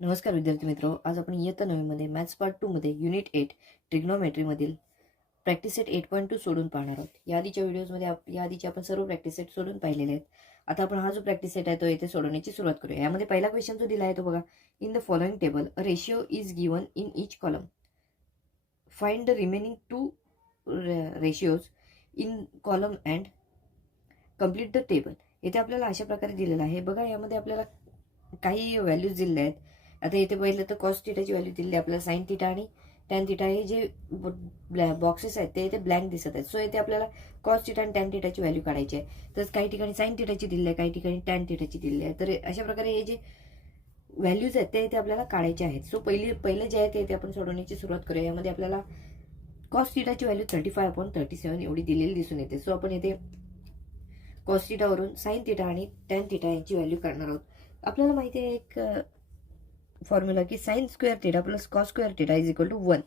नमस्कार विद्यार्थी मित्र, आज आपण इयत्ता 9 मध्ये मॅथ्स पार्ट 2 मध्ये युनिट 8 ट्रिग्नोमेट्री मधील प्रॅक्टिस सेट 8.2 सोडून पाहणार आहोत. या आधीच्या व्हिडिओजमध्ये या आधीचे आपण सर्व प्रॅक्टिस सेट सोडून पाहिलेले आहेत. आता आपण हा जो प्रॅक्टिस सेट आहे तो येथे सोडवण्याची सुरुवात करूया. यामध्ये पहिला क्वेश्चन जो दिला आहे तो बघा, in the following table a ratio is given in each column. Find the remaining 2 ratios in column and complete the table. येथे आपल्याला अशा प्रकारे दिलेलं आहे. बघा, यामध्ये आपल्याला काही व्हॅल्यूज दिलेल्या आहेत. आता इथे पहिलं तर कॉस थिटाची व्हॅल्यू दिली आपल्याला, साइन थिटा आणि टॅन थिटा हे जे बॉक्सेस आहेत ते इथे ब्लँक दिसत आहेत. सो इथे आपल्याला कॉस थिटा आणि टॅन थिटाची व्हॅल्यू काढायची आहे. तर काही ठिकाणी साइन थिटाची दिली आहे, काही ठिकाणी टॅन थिटाची दिली आहे. तर अशा प्रकारे हे जे व्हॅल्यूज आहेत ते इथे आपल्याला काढायचे आहेत. सो पहिलं जे आहे ते इथे आपण सोडवण्याची सुरुवात करूया. यामध्ये आपल्याला कॉस थिटाची व्हॅल्यू 35/37 एवढी दिलेली दिसून येते. सो आपण इथे कॉस थिटावरून साइन थिटा आणि टॅन थिटा यांची व्हॅल्यू काढणार आहोत. आपल्याला माहिती आहे एक फॉर्म्युला की sine square theta plus cos square theta is equal to 1.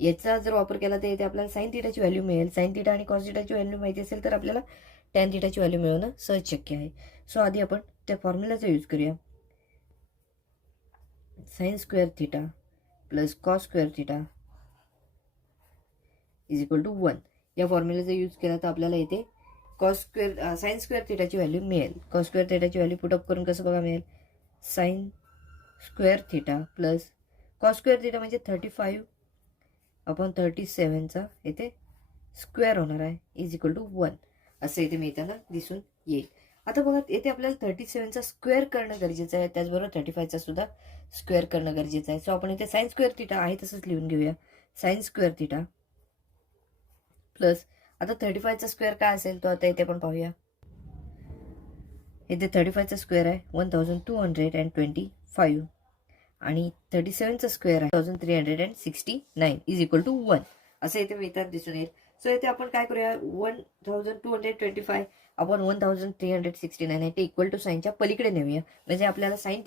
याचा जर वापर केला तर इथे आपल्याला साइन थिटाची व्हॅल्यू मिळेल. साइन थिटा आणि कॉस थिटाची व्हॅल्यू माहिती असेल तर आपल्याला टॅन थिटाची व्हॅल्यू मिळवणं सहज शक्य आहे. सो आधी आपण त्या फॉर्म्युलाचा यूज करूया. Sine square theta plus cos square theta is equal to 1. या फॉर्म्युलाचा यूज केला तर आपल्याला इथे साइन स्क्वेअर थिटाची व्हॅल्यू मिळेल. कॉस स्क्वेअर थिटाची व्हॅल्यू पुटअप करून कसं बघा मिळेल, sine square theta plus cos square theta म्हणजे 35/37चा इथे स्क्वेअर होणार आहे इज इक्वल टू 1 असं इथे मिळताना दिसून येईल. आता बघा, येथे आपल्याला 37चा स्क्वेअर करणं गरजेचं आहे, त्याचबरोबर 35चा सुद्धा स्क्वेअर करणं गरजेचं आहे. सो आपण इथे साइन स्क्वेअर थिटा आहे तसंच लिहून घेऊया. साइन स्क्वेअर थिटा प्लस आता 35चा स्क्वेअर काय असेल तो आता इथे आपण पाहूया. इथे 35चा स्क्वेअर आहे 1225 आणि 37चा स्क्वेअर आहे 1369 इज इक्वल टू 1 असं इथे मिळतात दिसून येईल. सो इथे आपण काय करूया, 1225 आपण 1369 ते इक्वल टू साईनच्या पलीकडे नेऊया. म्हणजे आपल्याला साइन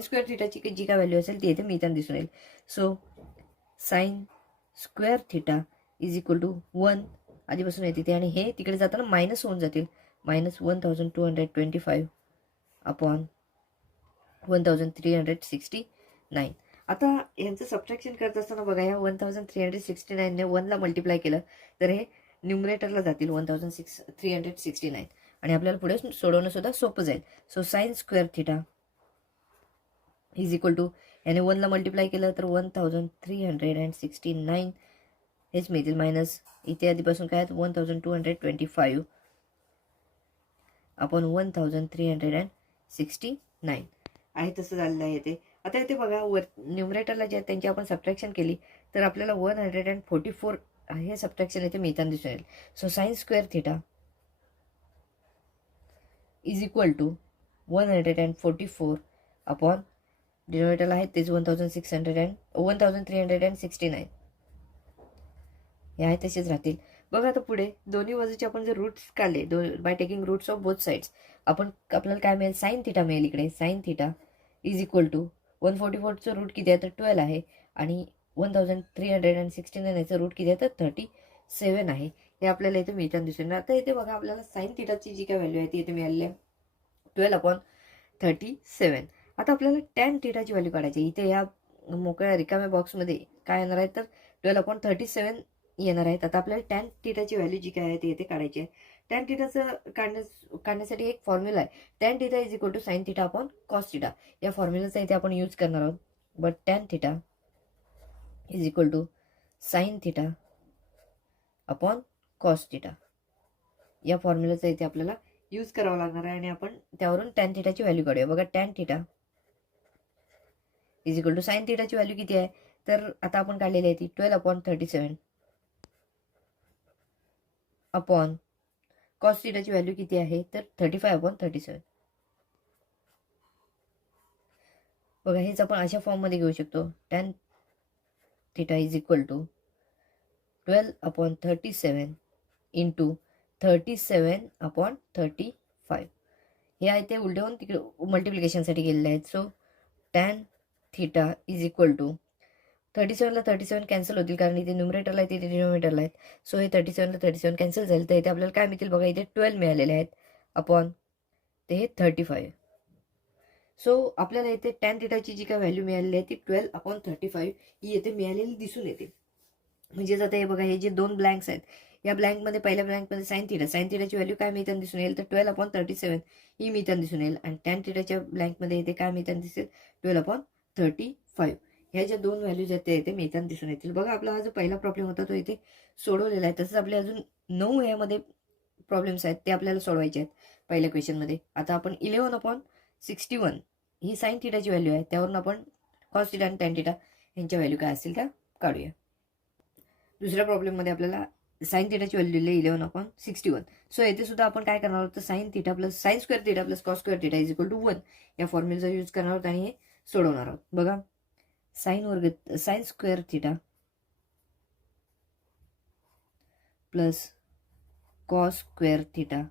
स्क्वेअर थिटाची जी काय व्हॅल्यू असेल ती इथे मिळताना दिसून येईल. So sine square theta is equal to 1 आधीपासून येते ते, आणि हे तिकडे जाताना मायनस होऊन जातील. -1225 अपॉन 1369. आता यांचं सबट्रॅक्शन करत असताना बघा, या 1369 ने 1 ला मल्टिप्लाय केलं तर हे न्यूमरेटरला जातील 1369 आणि आपल्याला पुढे सोडवणं सुद्धा सोपं जाईल. So sine square theta is equal to, याने 1 ला मल्टिप्लाय केलं तर 1369 हेच मिळतील, मायनस इथे आधीपासून काय आहेत 1225 आपण 1369 आहे तसं झालेलं आहे ते. आता इथे बघा, न्यूमरेटरला जे त्यांची आपण सबट्रॅक्शन केली तर आपल्याला 144 हे सबट्रॅक्शन इथे मिळताना दिसून येईल. So sine square theta is equal to 144 upon डिनोमिनेटरला आहे तेच 1369 हे आहे तसेच राहतील. बघा, आता पुढे दोन्ही बाजूचे आपण जर रूट्स काढले by taking roots of both sides, आपल्याला काय मिळेल, साइन थिटा मिळेल. इकडे sine theta is equal to 144चं रूट किती आहे तर 12 आहे आणि 1369 याचं रूट किती आहे तर 37 आहे. हे आपल्याला इथे मिळताना दिसून. आता इथे बघा, आपल्याला साइन थिटाची जी काय व्हॅल्यू आहे ती इथे मिळाली आहे 12/37. आता आपल्याला टॅन थिटाची व्हॅल्यू काढायची. इथे या मोकळ्या रिकाम्या बॉक्समध्ये काय येणार आहे तर 12/37 येणार आहेत. आता आपल्याला टॅन थिटाची व्हॅल्यू जी काय आहे ती इथे काढायची आहे. टॅन थिटाचं काढण्यासाठी एक फॉर्म्युला आहे, tan theta is equal to sine theta upon cos theta. या फॉर्म्युलाचा इथे आपण यूज करणार आहोत. But tan theta is equal to sine theta upon cos theta या फॉर्म्युलाचा इथे आपल्याला यूज करावा लागणार आहे आणि आपण त्यावरून टॅन थिटाची व्हॅल्यू काढूया. बघा, tan theta is equal to sine थिटाची व्हॅल्यू किती आहे तर आता आपण काढलेली आहे ती 12/37 अपॉन कॉस थिटाची व्हॅल्यू किती आहे तर 35/37. बघा, हेच आपण अशा फॉर्ममध्ये घेऊ शकतो. Tan theta is equal to 12/37 into 37/35. हे आहे ते उलटे होऊन तिकडे मल्टिप्लिकेशनसाठी गेलेले आहेत. So tan theta is equal to 37ला 37 कॅन्सल होतील कारण इथे न्यूमरेटरला आहे तिथे डिनोमिनेटरला आहेत. सो हे 37ला 37 कॅन्सल झाले तर इथे आपल्याला काय मिळतील बघा, इथे 12 मिळालेले आहेत अपॉन ते हे 35. सो आपल्याला इथे टॅन थिटाची जी काय व्हॅल्यू मिळालेली आहे ती 12/35 ही येथे मिळालेली दिसून येते. म्हणजेच आता हे बघा, हे जे दोन ब्लँक्स आहेत, या ब्लँकमध्ये पहिल्या ब्लँकमध्ये साइन थिटाची व्हॅल्यू काय मिळताना दिसून येईल तर 12/37 ही मिळताना दिसून येईल. आणि टॅन थिटाच्या ब्लँकमध्ये इथे काय मिळताना दिसेल 12/35. ह्या ज्या दोन व्हॅल्यूज आहेत ते इथे मिळताना दिसून येतील. बघा, आपला हा जो पहिला प्रॉब्लेम होता तो इथे सोडवलेला आहे. तसंच आपले अजून 9 यामध्ये प्रॉब्लेम्स आहेत ते आपल्याला सोडवायचे आहेत पहिल्या क्वेश्चनमध्ये. आता आपण 11/61 ही साइन थिटाची व्हॅल्यू आहे, त्यावरून आपण कॉस थिटा आणि टॅन थिटा यांच्या व्हॅल्यू काय असतील त्या काढूया. दुसऱ्या प्रॉब्लेममध्ये आपल्याला साइन थिटाची व्हॅल्यू दिली 11/61. सो येथे सुद्धा आपण काय करणार आहोत तर sine theta plus sine square theta plus cos square theta is equal to 1 या फॉर्म्युलाचा यूज करणार आहोत आणि हे सोडवणार आहोत. बघा, sine square theta plus cos square theta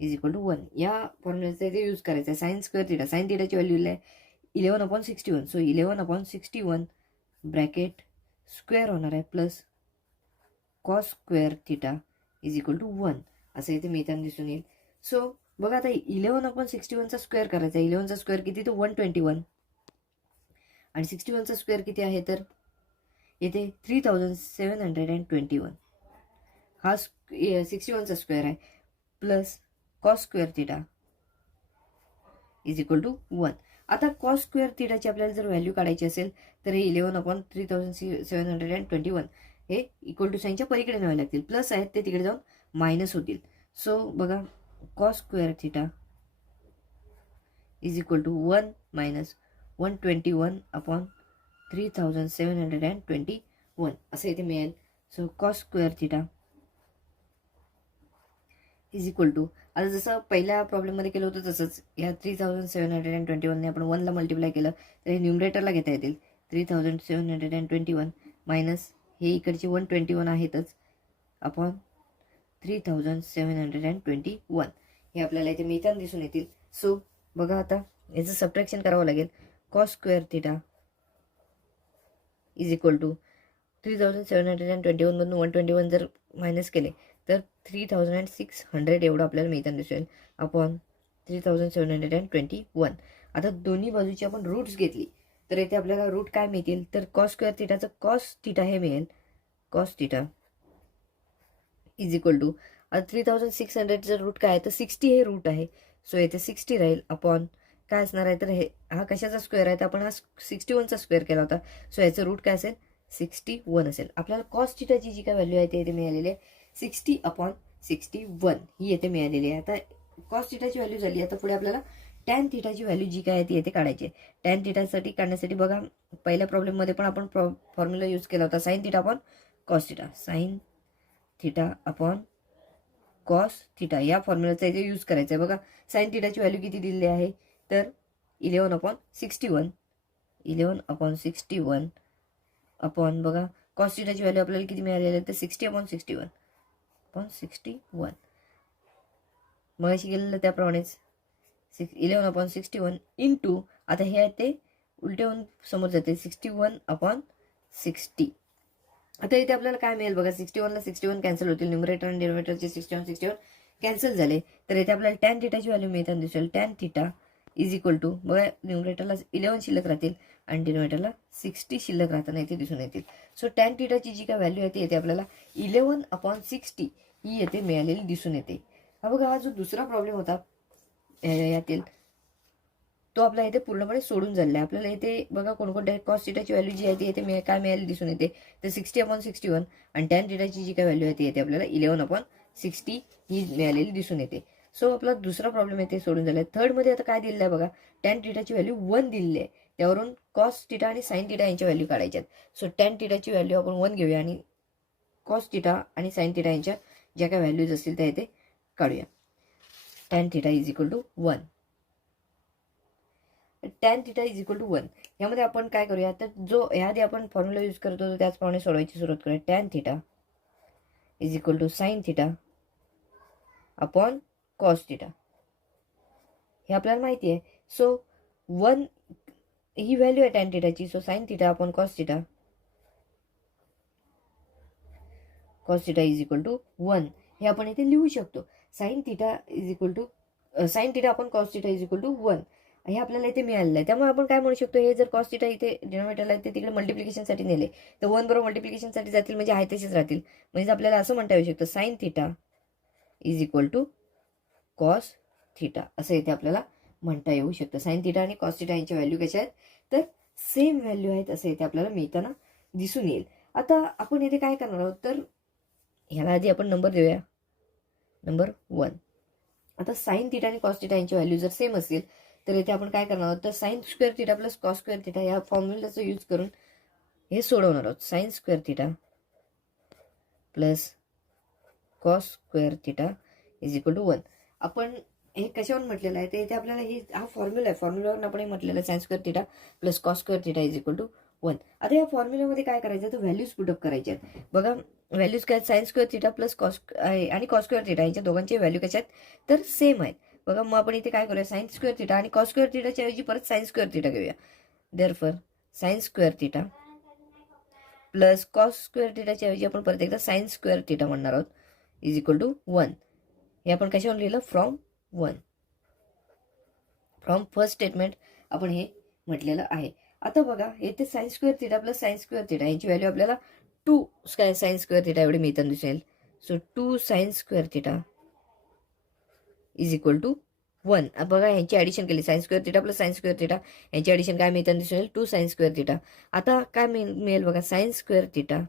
is equal to 1 या फॉर्म्युलाचा इथे यूज करायचा आहे. साइन स्क्वेअर थिटा, साइन थिटाची व्हॅल्यू आहे 11/61. सो 11/61 ब्रॅकेट स्क्वेअर होणार आहे plus cos square theta is equal to 1 असं इथे मिळताना दिसून येईल. सो बघा, आता 11/61चा स्क्वेअर करायचा आहे. 11चा स्क्वेअर किती तर 121 आणि 61चा स्क्वेअर किती आहे तर येथे 3721. हा 61चा स्क्वेअर आहे plus cos square theta is equal to 1. आता कॉस स्क्वेअर थिटाची आपल्याला जर व्हॅल्यू काढायची असेल तर हे 11/3721 हे इक्वल टू साईनच्या पलीकडे न्यावे लागतील. प्लस आहेत ते तिकडे जाऊन मायनस होतील. सो बघा, cos square theta is equal to 1 minus 121/3721 असं इथे मिळेल. So cos square theta is equal to, आता जसं पहिल्या प्रॉब्लेममध्ये केलं होतं तसंच या 3721ने आपण 1ला मल्टिप्लाय केलं तर हे न्यूमरेटरला घेता येतील. 3721 मायनस हे इकडचे 121 आहेतच अपॉन 3721 हे आपल्याला इथे मिळताना दिसून येतील. सो बघा, आता याचं सबट्रॅक्शन करावं लागेल. Cos square theta is equal to 3721 मधून 121 जर मायनस केले तर 3600 एवढं आपल्याला मिळताना दिसेल अपॉन 3721. आता दोन्ही बाजूची आपण रूट्स घेतली तर इथे आपल्याला रूट काय मिळतील तर कॉस स्क्वेअर थिटाचं कॉस थिटा हे मिळेल. Cos theta is equal to, आता 3600चं रूट काय आहे तर 60 हे रूट आहे. सो येथे 60 राहील अपॉन काय असणार आहे तर हे हा कशाचा स्क्वेअर आहे तर आपण हा 61चा स्क्वेअर केला होता. सो याचं रूट काय असेल 61 असेल. आपल्याला कॉस थिटाची जी काय व्हॅल्यू आहे ते इथे मिळालेली आहे 60/61 ही येथे मिळालेली आहे. आता कॉस थिटाची व्हॅल्यू झाली. आता पुढे आपल्याला टॅन थिटाची व्हॅल्यू जी काय आहे ती येथे काढायची आहे. टॅन थिटासाठी काढण्यासाठी बघा, पहिल्या प्रॉब्लेममध्ये पण आपण फॉर्म्युला यूज केला होता sign theta upon cos theta. Sine theta upon cos theta या फॉर्म्युलाचा इथे यूज करायचा आहे. बघा, साइन थिटाची व्हॅल्यू किती दिलेली आहे तर 11/61 अपॉन बघा कॉस थिटाची व्हॅल्यू आपल्याला किती मिळालेली आहे तर 60/61 मग अशी गेलेलं त्याप्रमाणेच 11/61 इंटू, आता हे आहे ते उलटे होऊन समोर जाते 61/60. आता इथे आपल्याला काय मिळेल बघा, 61ला 61 कॅन्सल होतील. न्यूमरेटर आणि डिनोमिनेटरचे 61 कॅन्सल झाले तर इथे आपल्याला टॅन थिटाची व्हॅल्यू मिळताना दिसेल. Tan theta is equal to, बघा न्यूमरेटरला 11 शिल्लक राहतील आणि डिनोमिनेटरला 60 शिल्लक राहताना इथे दिसून येतील. सो टॅन थिटाची जी काय व्हॅल्यू आहे ती येते आपल्याला 11/60 ही येथे मिळालेली दिसून येते. हा बघा, हा जो दुसरा प्रॉब्लेम होता यातील तो आपल्या इथे पूर्णपणे सोडून झालेला आहे. आपल्याला इथे बघा कोणकोणत्या कॉस थिटाची व्हॅल्यू जी आहे ती येते काय मिळाली दिसून येते तर 60/61 आणि टॅन थिटाची जी काय व्हॅल्यू आहे ती येते आपल्याला 11/60 ही मिळालेली दिसून येते. सो आपला दुसरा प्रॉब्लेम आहे ते सोडून झाला आहे. थर्डमध्ये आता काय दिलेलं आहे बघा, टॅन थिटाची व्हॅल्यू 1 दिलेली आहे. त्यावरून कॉस थिटा आणि साइन थिटा यांच्या व्हॅल्यू काढायच्या आहेत. सो टॅन थिटाची व्हॅल्यू आपण 1 घेऊया आणि कॉस थिटा आणि साइन थिटा यांच्या ज्या काय व्हॅल्यूज असतील त्या इथे काढूया. Tan theta is equal to 1. Tan theta is equal to 1 यामध्ये आपण काय करूया तर जो याआधी आपण फॉर्म्युला यूज करत होतो त्याचप्रमाणे सोडवायची सुरुवात करूया. Tan theta is equal to sine theta upon cos theta हे आपल्याला माहिती आहे. सो 1 ही व्हॅल्यू आहे टॅन थिटाची. So sine theta upon cos theta is equal to 1 हे आपण इथे लिहू शकतो. Sine theta is equal to sine theta upon cos theta is equal to 1. हे आपल्याला इथे मिळालेलं आहे. त्यामुळे आपण काय म्हणू शकतो, हे जर कॉस थिटा इथे डिनॉमिनेटरला ते तिकडे मल्टिप्लिकेशनसाठी नेले तर 1 बरोबर मल्टिप्लिकेशनसाठी जातील, म्हणजे आहे तसेच राहतील. म्हणजे आपल्याला असं म्हणता येऊ शकतं sine theta is equal to cos theta, असं इथे आपल्याला म्हणता येऊ शकतं. साइन थिटा आणि कॉस थिटा यांच्या व्हॅल्यू कशा आहेत तर सेम व्हॅल्यू आहेत, असं इथे आपल्याला मिळताना दिसून येईल. आता आपण इथे काय करणार आहोत तर ह्याला आधी आपण नंबर देऊया, नंबर 1. आता साइन थिटा आणि कॉस थिटा यांची व्हॅल्यू जर सेम असतील तर इथे आपण काय करणार आहोत तर sine square theta plus cos square theta या फॉर्म्युलाचा यूज करून हे सोडवणार आहोत. Sine square theta plus cos square theta is equal to 1. आपण हे कशावरून म्हटलेलं आहे ते इथे आपल्याला हा फॉर्म्युला आहे, फॉर्म्युलावरून आपण हे म्हटलेलं आहे sine square theta plus cos square theta is equal to 1. आता या फॉर्म्युल्यामध्ये काय करायचं तर व्हॅल्यूज पुटअप करायचे आहेत. बघा व्हॅल्यूज काय, sign square theta plus cos आणि कॉस स्क्वेअर थिटा यांच्या दोघांचे व्हॅल्यू कशा आहेत तर सेम आहेत. बघा मग आपण इथे काय करूया, साइन स्क्वेअर थिटा आणि कॉस स्क्वेअर थिटाच्या ऐवजी परत साइन स्क्वेअर थिटा घेऊया. Therefore sine square theta plus cos square थिटाच्या ऐवजी आपण परत एकदा साइन स्क्वेअर थिटा म्हणणार आहोत इज इक्वल टू 1. हे आपण कशावरून लिहिलं, फ्रॉम 1, फ्रॉम फर्स्ट स्टेटमेंट आपण हे म्हटलेलं आहे. आता बघा येथे sine square theta plus sine square theta यांची व्हॅल्यू आपल्याला 2 साइन स्क्वेअर थिटा एवढी मिळताना दिसेल. So 2 sine square theta is equal to 1. बघा यांची ॲडिशन केली, sine square theta plus sine square theta यांची ॲडिशन काय मिळताना दिसून येईल, 2 साइन स्क्वेअर थिटा. आता काय मिळेल बघा, sine square theta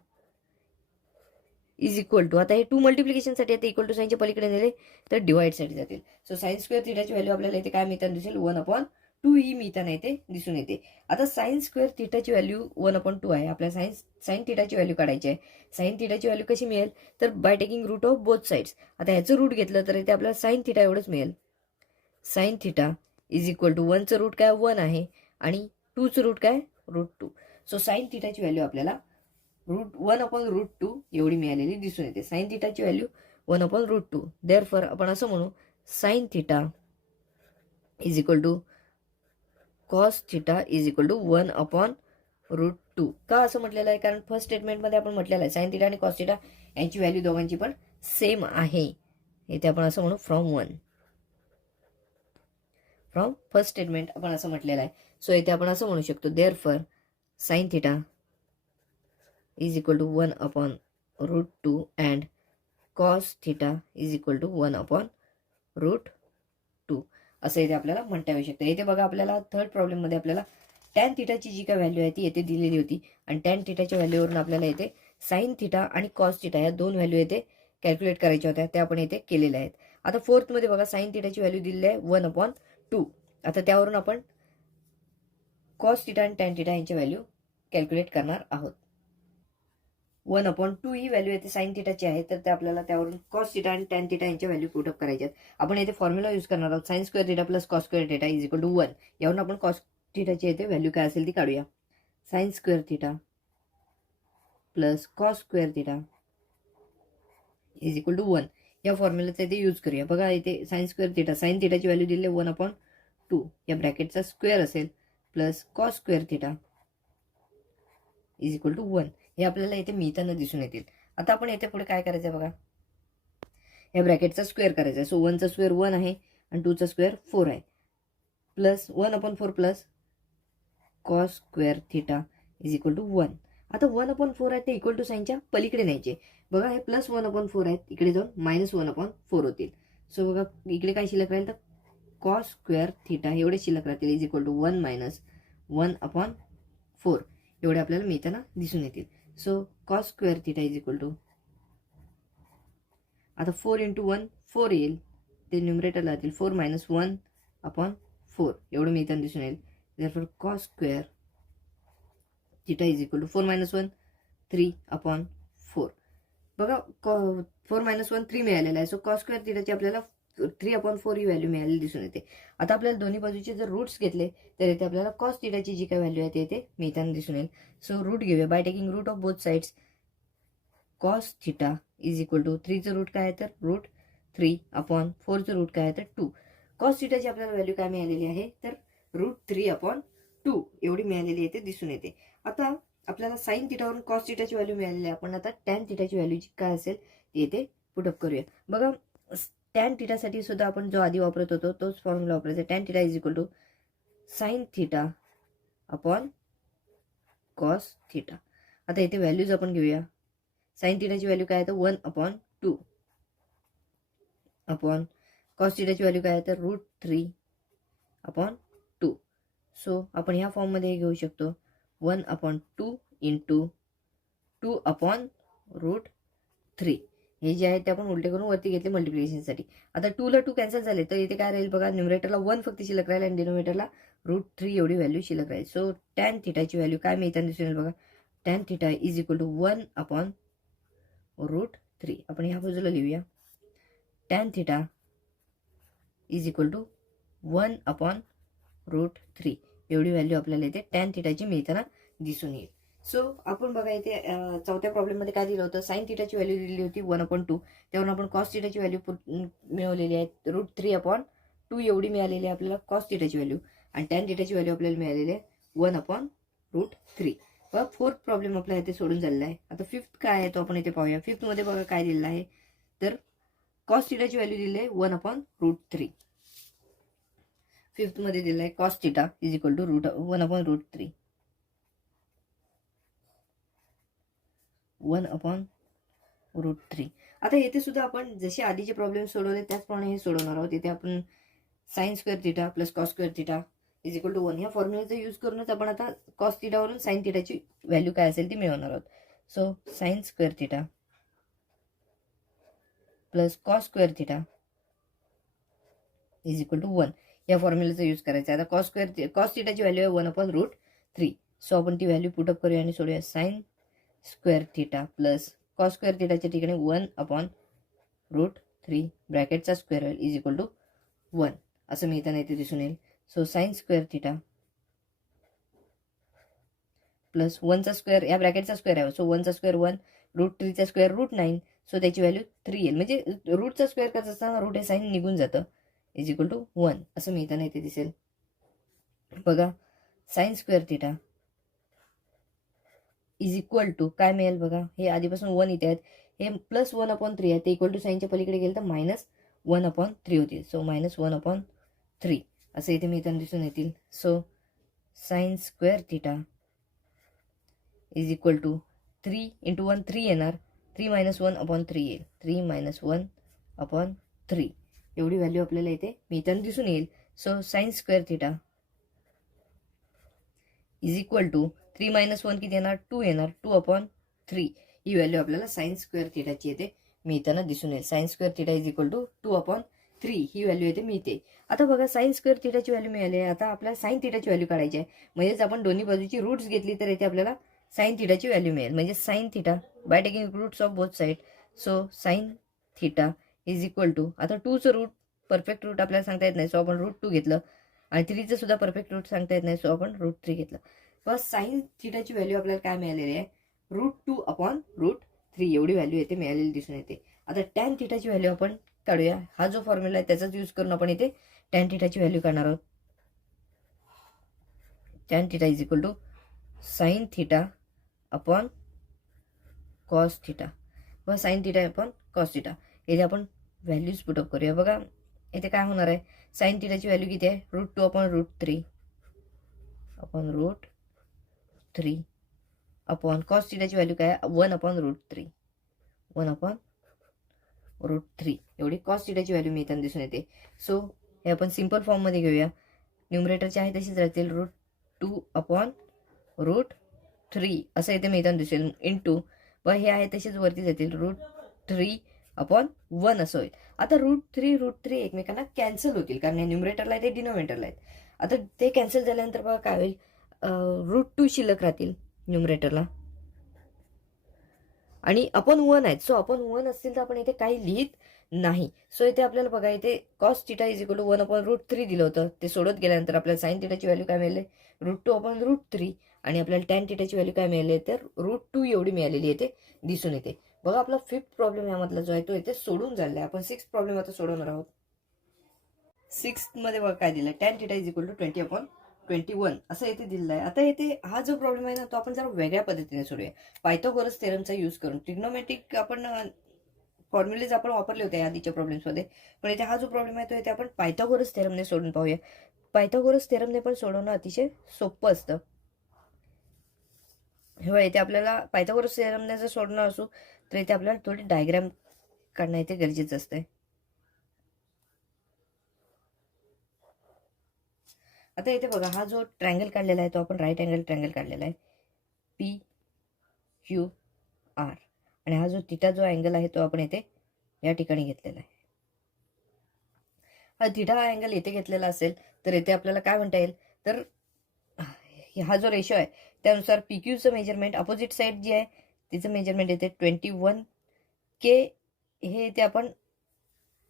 is equal to, आता हे 2 मल्टिप्लिकेशनसाठी आता इक्वल टू साईनच्या पलीकडे नेले तर डिवाइडसाठी जातील. सो साइन स्क्वेअर थिटाची व्हॅल्यू आपल्याला इथे काय मिळताना दिसेल, 1/2 ही मिळताना इथे दिसून येते. आता साइन स्क्वेअर थिटाची व्हॅल्यू 1/2 आहे. आपल्याला साइन थिटाची व्हॅल्यू काढायची आहे. साइन थिटाची व्हॅल्यू कशी मिळेल तर by taking root of both sides. आता ह्याचं रूट घेतलं तर इथे आपल्याला साइन थिटा एवढंच मिळेल. Sine theta is equal to 1चं रूट काय 1 आहे आणि 2चं रूट काय √2. सो साइन थिटाची व्हॅल्यू आपल्याला √1/√2 एवढी मिळालेली दिसून येते. साइन थिटाची व्हॅल्यू 1/√2. देअरफॉर आपण असं म्हणू sine theta is equal to cos theta is equal to 1/√2. का असं म्हटलेलं आहे, कारण फर्स्ट स्टेटमेंटमध्ये आपण म्हटलेलं आहे साइन थिटा आणि कॉस थिटा यांची व्हॅल्यू दोघांची पण सेम आहे. इथे आपण असं म्हणू फ्रॉम फर्स्ट स्टेटमेंट आपण असं म्हटलेलं आहे. सो इथे आपण असं म्हणू शकतो therefore sine theta is equal to 1/√2 and cos theta is equal to 1/√2 असं इथे आपल्याला म्हणता येऊ शकतं. इथे बघा आपल्याला थर्ड प्रॉब्लेममध्ये आपल्याला टॅन थिटाची जी काय व्हॅल्यू आहे ती येथे दिलेली होती आणि टॅन थिटाच्या व्हॅल्यूवरून आपल्याला इथे साइन थिटा आणि कॉस थिटा या दोन व्हॅल्यू येथे कॅल्क्युलेट करायच्या होत्या, त्या आपण इथे केलेल्या आहेत. आता फोर्थमध्ये बघा साइन थिटाची व्हॅल्यू दिलेली आहे 1/2. आता त्यावरून आपण कॉस थिटा आणि टॅन थिटा यांची व्हॅल्यू कॅल्क्युलेट करणार आहोत. 1/2 ही व्हॅल्यू येथे साइन थिटाची आहे, तर ते आपल्याला त्यावरून कॉस थिटा आणि टॅन थिटा यांच्या व्हॅल्यू पुटअप करायच्या आहेत. आपण येथे फॉर्म्युला यूज करणार आहोत, sine square theta plus cos square theta is equal to 1. यावरून आपण कॉस थिटाची येथे व्हॅल्यू काय असेल ती काढूया. Sine square theta plus cos square theta is equal to 1 या फॉर्म्युलाचा इथे यूज करूया. बघा इथे साइन स्क्वेअर थिटा, साइन थिटाची व्हॅल्यू दिली 1/2 या ब्रॅकेटचा स्क्वेअर असेल plus cos square theta is equal to 1 हे आपल्याला इथे मिळताना दिसून येतील. आता आपण इथे पुढे काय करायचं आहे बघा, या ब्रॅकेटचा स्क्वेअर करायचा आहे. सो 1चा स्क्वेअर 1 आहे आणि 2चा स्क्वेअर 4 आहे plus 1/4 plus cos square theta is equal to 1. आता 1/4 आहे ते इक्वल टू साईनच्या पलीकडे न्यायचे. बघा हे प्लस 1/4 आहेत, इकडे जाऊन मायनस 1/4 होतील. सो बघा इकडे काय शिल्लक राहील तर कॉस स्क्वेअर थिटा एवढे शिल्लक राहतील इज इक्वल टू 1 मायनस 1/4 एवढे आपल्याला मिळताना दिसून येतील. So cos square theta is equal to, आता 4 × 1 4 येईल, ते न्यूमरेटरला जातील 4 मायनस 1/4 एवढं मिळताना दिसून येईल. Therefore cos square theta is equal to 4 minus 1 3/4. बघा 4 मायनस 1 3 मिळालेला आहे. सो कॉस स्क्वेअर थिटाची आपल्याला 3/4 ही व्हॅल्यू मिळालेली दिसून येते. आता आपल्याला दोन्ही बाजूचे जर रूट्स घेतले तर इथे आपल्याला कॉस थिटाची जी काय व्हॅल्यू आहे ते इथे मिळताना दिसून येईल. सो रूट घेऊया by taking root of both sides. Cos theta is equal to 3चं रूट काय आहे तर √3/4चं रूट काय आहे तर 2. कॉस थिटाची आपल्याला व्हॅल्यू काय मिळालेली आहे तर √3/2 एवढी मिळालेली येते दिसून येते. आता आपल्याला साइन थिटावरून कॉस थिटाची व्हॅल्यू मिळालेली आहे. आपण आता टॅन थिटाची व्हॅल्यू जी काय असेल ती येथे पुटअप करूया. बघा टॅन थिटासाठी सुद्धा आपण जो आधी वापरत होतो तोच फॉर्म्युला वापरायचा. Tan theta is equal to sine theta upon cos theta. आता इथे व्हॅल्यूज आपण घेऊया. साइन थिटाची व्हॅल्यू काय आहे तर 1/2 अपॉन कॉस थिटाची व्हॅल्यू काय आहे तर √3/2. सो आपण ह्या फॉर्ममध्ये घेऊ शकतो 1/2 इंटू 2/√3. हे जे आहे ते आपण उलटे करून वरती घेतले मल्टिप्लिकेशनसाठी. आता 2 ला 2 कॅन्सल झाले तर इथे काय राहील बघा, न्यूमरेटरला 1 फक्त शिल्लक राहील आणि डिनोमिनेटरला √3 एवढी व्हॅल्यू शिल्लक राहील. सो टॅन थिटाची व्हॅल्यू काय मिळताना दिसून येईल बघा, tan theta is equal to 1/√3. आपण ह्या बाजूला लिहूया, tan theta is equal to 1/√3 एवढी व्हॅल्यू आपल्याला इथे टॅन थिटाची मिळताना दिसून येईल. सो आपण बघा इथे चौथ्या प्रॉब्लेममध्ये काय दिलं होतं, साइन थिटाची व्हॅल्यू दिली होती 1/2. त्यावरून आपण कॉस थिटाची व्हॅल्यू मिळवलेली आहे √3/2 एवढी मिळालेली आहे आपल्याला कॉस थिटाची व्हॅल्यू, आणि टॅन थिटाची व्हॅल्यू आपल्याला मिळालेली आहे 1/√3. बघा फोर्थ प्रॉब्लेम आपला इथे सोडून झालेला आहे. आता फिफ्थ काय आहे तो आपण इथे पाहूया. फिफ्थ मध्ये बघा काय दिलेलं आहे तर कॉस थिटाची व्हॅल्यू दिली आहे 1/√3. फिफ्थ मध्ये दिलेलं आहे cos theta is equal to 1/√3. 1/√3. आता येथे सुद्धा आपण जसे आधीचे प्रॉब्लेम सोडवले त्याचप्रमाणे हे सोडवणार आहोत. इथे आपण sine square theta plus cos square theta is equal to 1 ह्या फॉर्म्युलाचा यूज करूनच आपण आता कॉस थिटावरून साइन थिटाची व्हॅल्यू काय असेल ती मिळवणार आहोत. So sine square theta plus cos square theta is equal to 1 या फॉर्म्युलाचा यूज करायचा. आता कॉस थिटाची व्हॅल्यू आहे 1/√3. सो आपण ती व्हॅल्यू पुटअप करूया आणि सोडूया. Sine square theta plus cos square थिटाच्या ठिकाणी 1/√3 ब्रॅकेटचा स्क्वेअर इज इक्वल टू 1 असं मिळताना इथे दिसून येईल. So sine square theta plus 1चा स्क्वेअर या ब्रॅकेटचा स्क्वेअर आहे. सो 1चा स्क्वेअर 1, √3चा स्क्वेअर √9. सो त्याची व्हॅल्यू 3 येईल. म्हणजे रूटचा स्क्वेअर करत असताना रूट हे साइन निघून जातं इज इक्वल टू 1 असं मिळताना इथे दिसेल. बघा sine square theta is equal to काय मिळेल बघा, हे आधीपासून 1 इथे आहेत, हे प्लस 1/3 आहे, ते इक्वल टू साइनच्या पलीकडे गेलं तर -1/3 होतील. सो -1/3 असं इथे मिळताना दिसून येतील. So sine square theta is equal to 3 × 1 3 येणार, 3 - 1/3 येईल, 3 - 1/3 एवढी व्हॅल्यू आपल्याला इथे मिळताना दिसून येईल. So sine square theta is equal to 3 - 1 किती येणार, 2 येणार, 2/3 ही व्हॅल्यू आपल्याला साइन स्क्वेअर थिटाची येते मिळताना दिसून येईल. Sine square theta is equal to 2/3 ही व्हॅल्यू येते मिळते. आता बघा साइन स्क्वेअर थिटाची व्हॅल्यू मिळाली आहे. आता आपल्याला साइन थिटाची व्हॅल्यू काढायची आहे. म्हणजेच आपण दोन्ही बाजूची रूट्स घेतली तर इथे आपल्याला साइन थिटाची व्हॅल्यू मिळेल. म्हणजे sine theta by taking roots of both side. So sine theta is equal to, आता 2चं रूट परफेक्ट रूट आपल्याला सांगता येत नाही, सो आपण √2 घेतलं, आणि 3चं सुद्धा परफेक्ट रूट सांगता येत नाही, सो आपण √3 घेतलं. बस साइन थिटाची व्हॅल्यू आपल्याला काय मिळालेली आहे, √2/√3 एवढी व्हॅल्यू येते मिळालेली दिसून येते. आता टॅन थिटाची व्हॅल्यू आपण काढूया. हा जो फॉर्म्युला आहे त्याचाच यूज करून आपण इथे टॅन थिटाची व्हॅल्यू काढणार आहोत. Tan theta is equal to sine theta upon cos theta व sine theta upon cos theta. इथे आपण व्हॅल्यूज पुटअप करूया. बघा इथे काय होणार आहे, साइन थिटाची व्हॅल्यू किती आहे, √2/√3 अपॉन कॉस थिटाची व्हॅल्यू काय आहे, 1/√3 1/√3 एवढी कॉस थिटाची व्हॅल्यू मिळताना दिसून येते. सो हे आपण सिंपल फॉर्ममध्ये घेऊया. न्यूमरेटरचे आहे तशीच राहतील, √2/√3 असं इथे मिळताना दिसेल, इंटू व हे आहे तसेच वरती जातील, √3/1 असं होईल. आता √3 एकमेकांना कॅन्सल होतील कारण हे न्यूमरेटरला आहे ते डिनोमिनेटरला आहेत. आता ते कॅन्सल झाल्यानंतर बघा काय होईल, √2 शिल्लक राहतील न्यूमरेटरला आणि आपण 1 आहेत. सो आपण 1 असतील तर आपण इथे काही लिहित नाही. सो इथे आपल्याला बघा इथे cos theta is equal to 1/√3 दिलं होतं, ते सोडत गेल्यानंतर आपल्याला साइन थिटाची व्हॅल्यू काय मिळाली, √2/√3 आणि आपल्याला टॅन थिटाची व्हॅल्यू काय मिळाली तर √2 एवढी मिळालेली येते दिसून येते. बघा आपला फिफ्थ प्रॉब्लेम यामधला जो आहे तो इथे सोडून झालेला आहे. आपण सिक्स्थ प्रॉब्लेम आता सोडवणार आहोत. सिक्स्थ मध्ये बघा काय दिलं, tan theta is equal to 20/21 असं येथे दिलेलं आहे. आता येथे हा जो प्रॉब्लेम आहे ना तो आपण जरा वेगळ्या पद्धतीने सोडूया, पायथागोरस थेरमचा यूज करून. ट्रिग्नोमेट्रिक आपण फॉर्म्युलेज आपण वापरले होते आधीच्या प्रॉब्लेम्समध्ये, पण इथे हा जो प्रॉब्लेम आहे तो इथे आपण पायथागोरस थेरमने सोडून पाहूया. पायथागोरस थेरमने पण सोडवणं अतिशय सोपं असतं. हे इथे आपल्याला पायथागोरस थेरमने जर सोडणं असू तर इथे आपल्याला थोडी डायग्राम काढणं इथे गरजेचं असतंय. आता इथे बघा, हा जो ट्रायंगल काढलेला आहे तो आपण राईट अँगल ट्रायंगल काढलेला आहे PQR, आणि हा जो थिटा जो अँगल आहे तो आपण इथे या ठिकाणी घेतलेला आहे. हा थिटा हा अँगल इथे घेतलेला असेल तर इथे आपल्याला काय म्हणता येईल, तर हा जो रेशो आहे त्यानुसार PQचं मेजरमेंट अपोजिट साईड जी आहे तिचं मेजरमेंट येते 21K हे इथे आपण